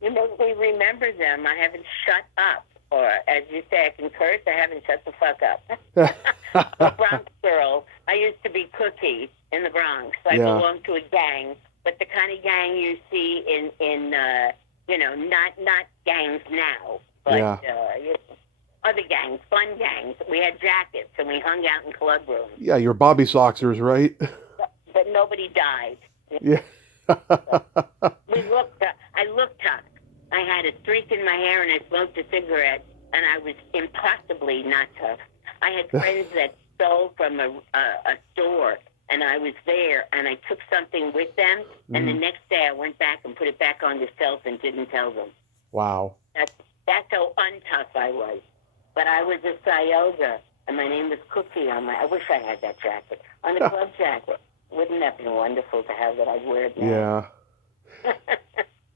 you make me remember them. I haven't shut up. Or, as you say, I can curse. I haven't shut the fuck up. A Bronx girl. I used to be Cookie in the Bronx. I belonged to a gang, but the kind of gang you see in not gangs now, but other gangs, fun gangs. We had jackets, and we hung out in club rooms. Yeah, you're Bobby Soxers, right? But nobody died. Yeah. I looked tough. I had a streak in my hair, and I smoked a cigarette, and I was impossibly not tough. I had friends that stole from a store and I was there, and I took something with them, and the next day I went back and put it back on the shelf and didn't tell them. Wow. That's how untough I was. But I was a Sciota, and my name was Cookie on I wish I had that jacket. On the club jacket. Wouldn't that have been wonderful to have that? I'd wear it now. Yeah.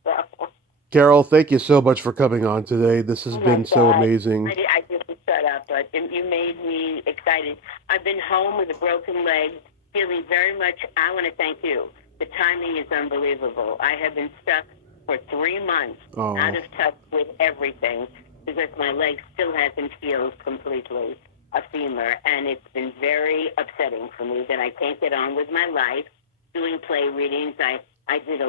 So, Carole, thank you so much for coming on today. This has been so amazing. I just shut up, but you made me excited. I've been home with a broken leg, feeling very much, I want to thank you. The timing is unbelievable. I have been stuck for 3 months, out of touch with everything, because my leg still hasn't healed completely, a femur, and it's been very upsetting for me that I can't get on with my life, doing play readings. I did two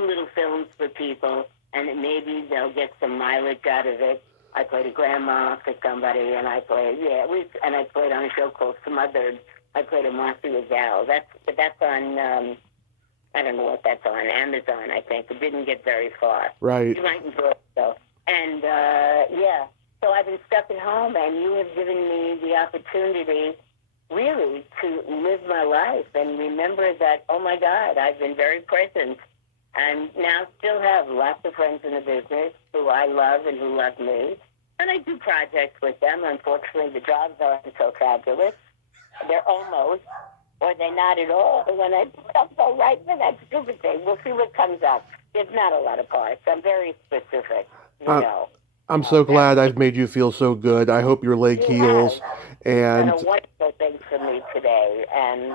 little films for people, and maybe they'll get some mileage out of it. I played a grandma for somebody, and I played on a show called Smothered. I played a mafia gal. That's on I don't know what that's on, Amazon, I think. It didn't get very far. Right. You might enjoy it, though. And, so I've been stuck at home, and you have given me the opportunity, really, to live my life and remember that, oh, my God, I've been very present, and now still have lots of friends in the business who I love and who love me. And I do projects with them. Unfortunately, the jobs aren't so fabulous. They're almost, or they're not at all. When I don't go right for that stupid thing, we'll see what comes up. There's not a lot of parts. I'm very specific, you know. I'm so glad I've made you feel so good. I hope your leg heals. And it's been a wonderful thing for me today. And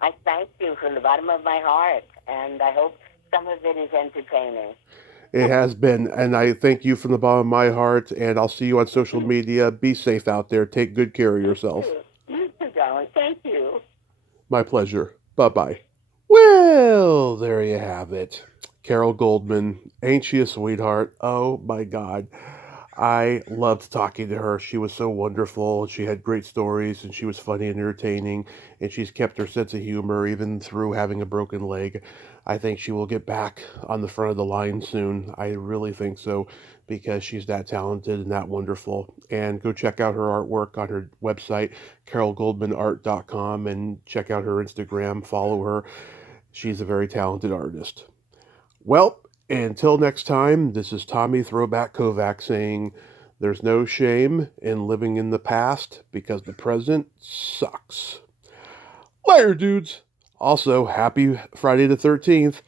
I thank you from the bottom of my heart. And I hope some of it is entertaining. It has been. And I thank you from the bottom of my heart. And I'll see you on social media. Be safe out there. Take good care of yourself. You too, darling. Thank you. My pleasure. Bye-bye. Well, there you have it. Carole Goldman, ain't she a sweetheart? Oh my God. I loved talking to her. She was so wonderful. She had great stories, and she was funny and entertaining, and she's kept her sense of humor even through having a broken leg. I think she will get back on the front of the line soon. I really think so, because she's that talented and that wonderful. And go check out her artwork on her website, carolegoldmanart.com, and check out her Instagram. Follow her. She's a very talented artist. Well, until next time, this is Tommy Throwback Kovac saying there's no shame in living in the past because the present sucks. Later, dudes. Also, happy Friday the 13th.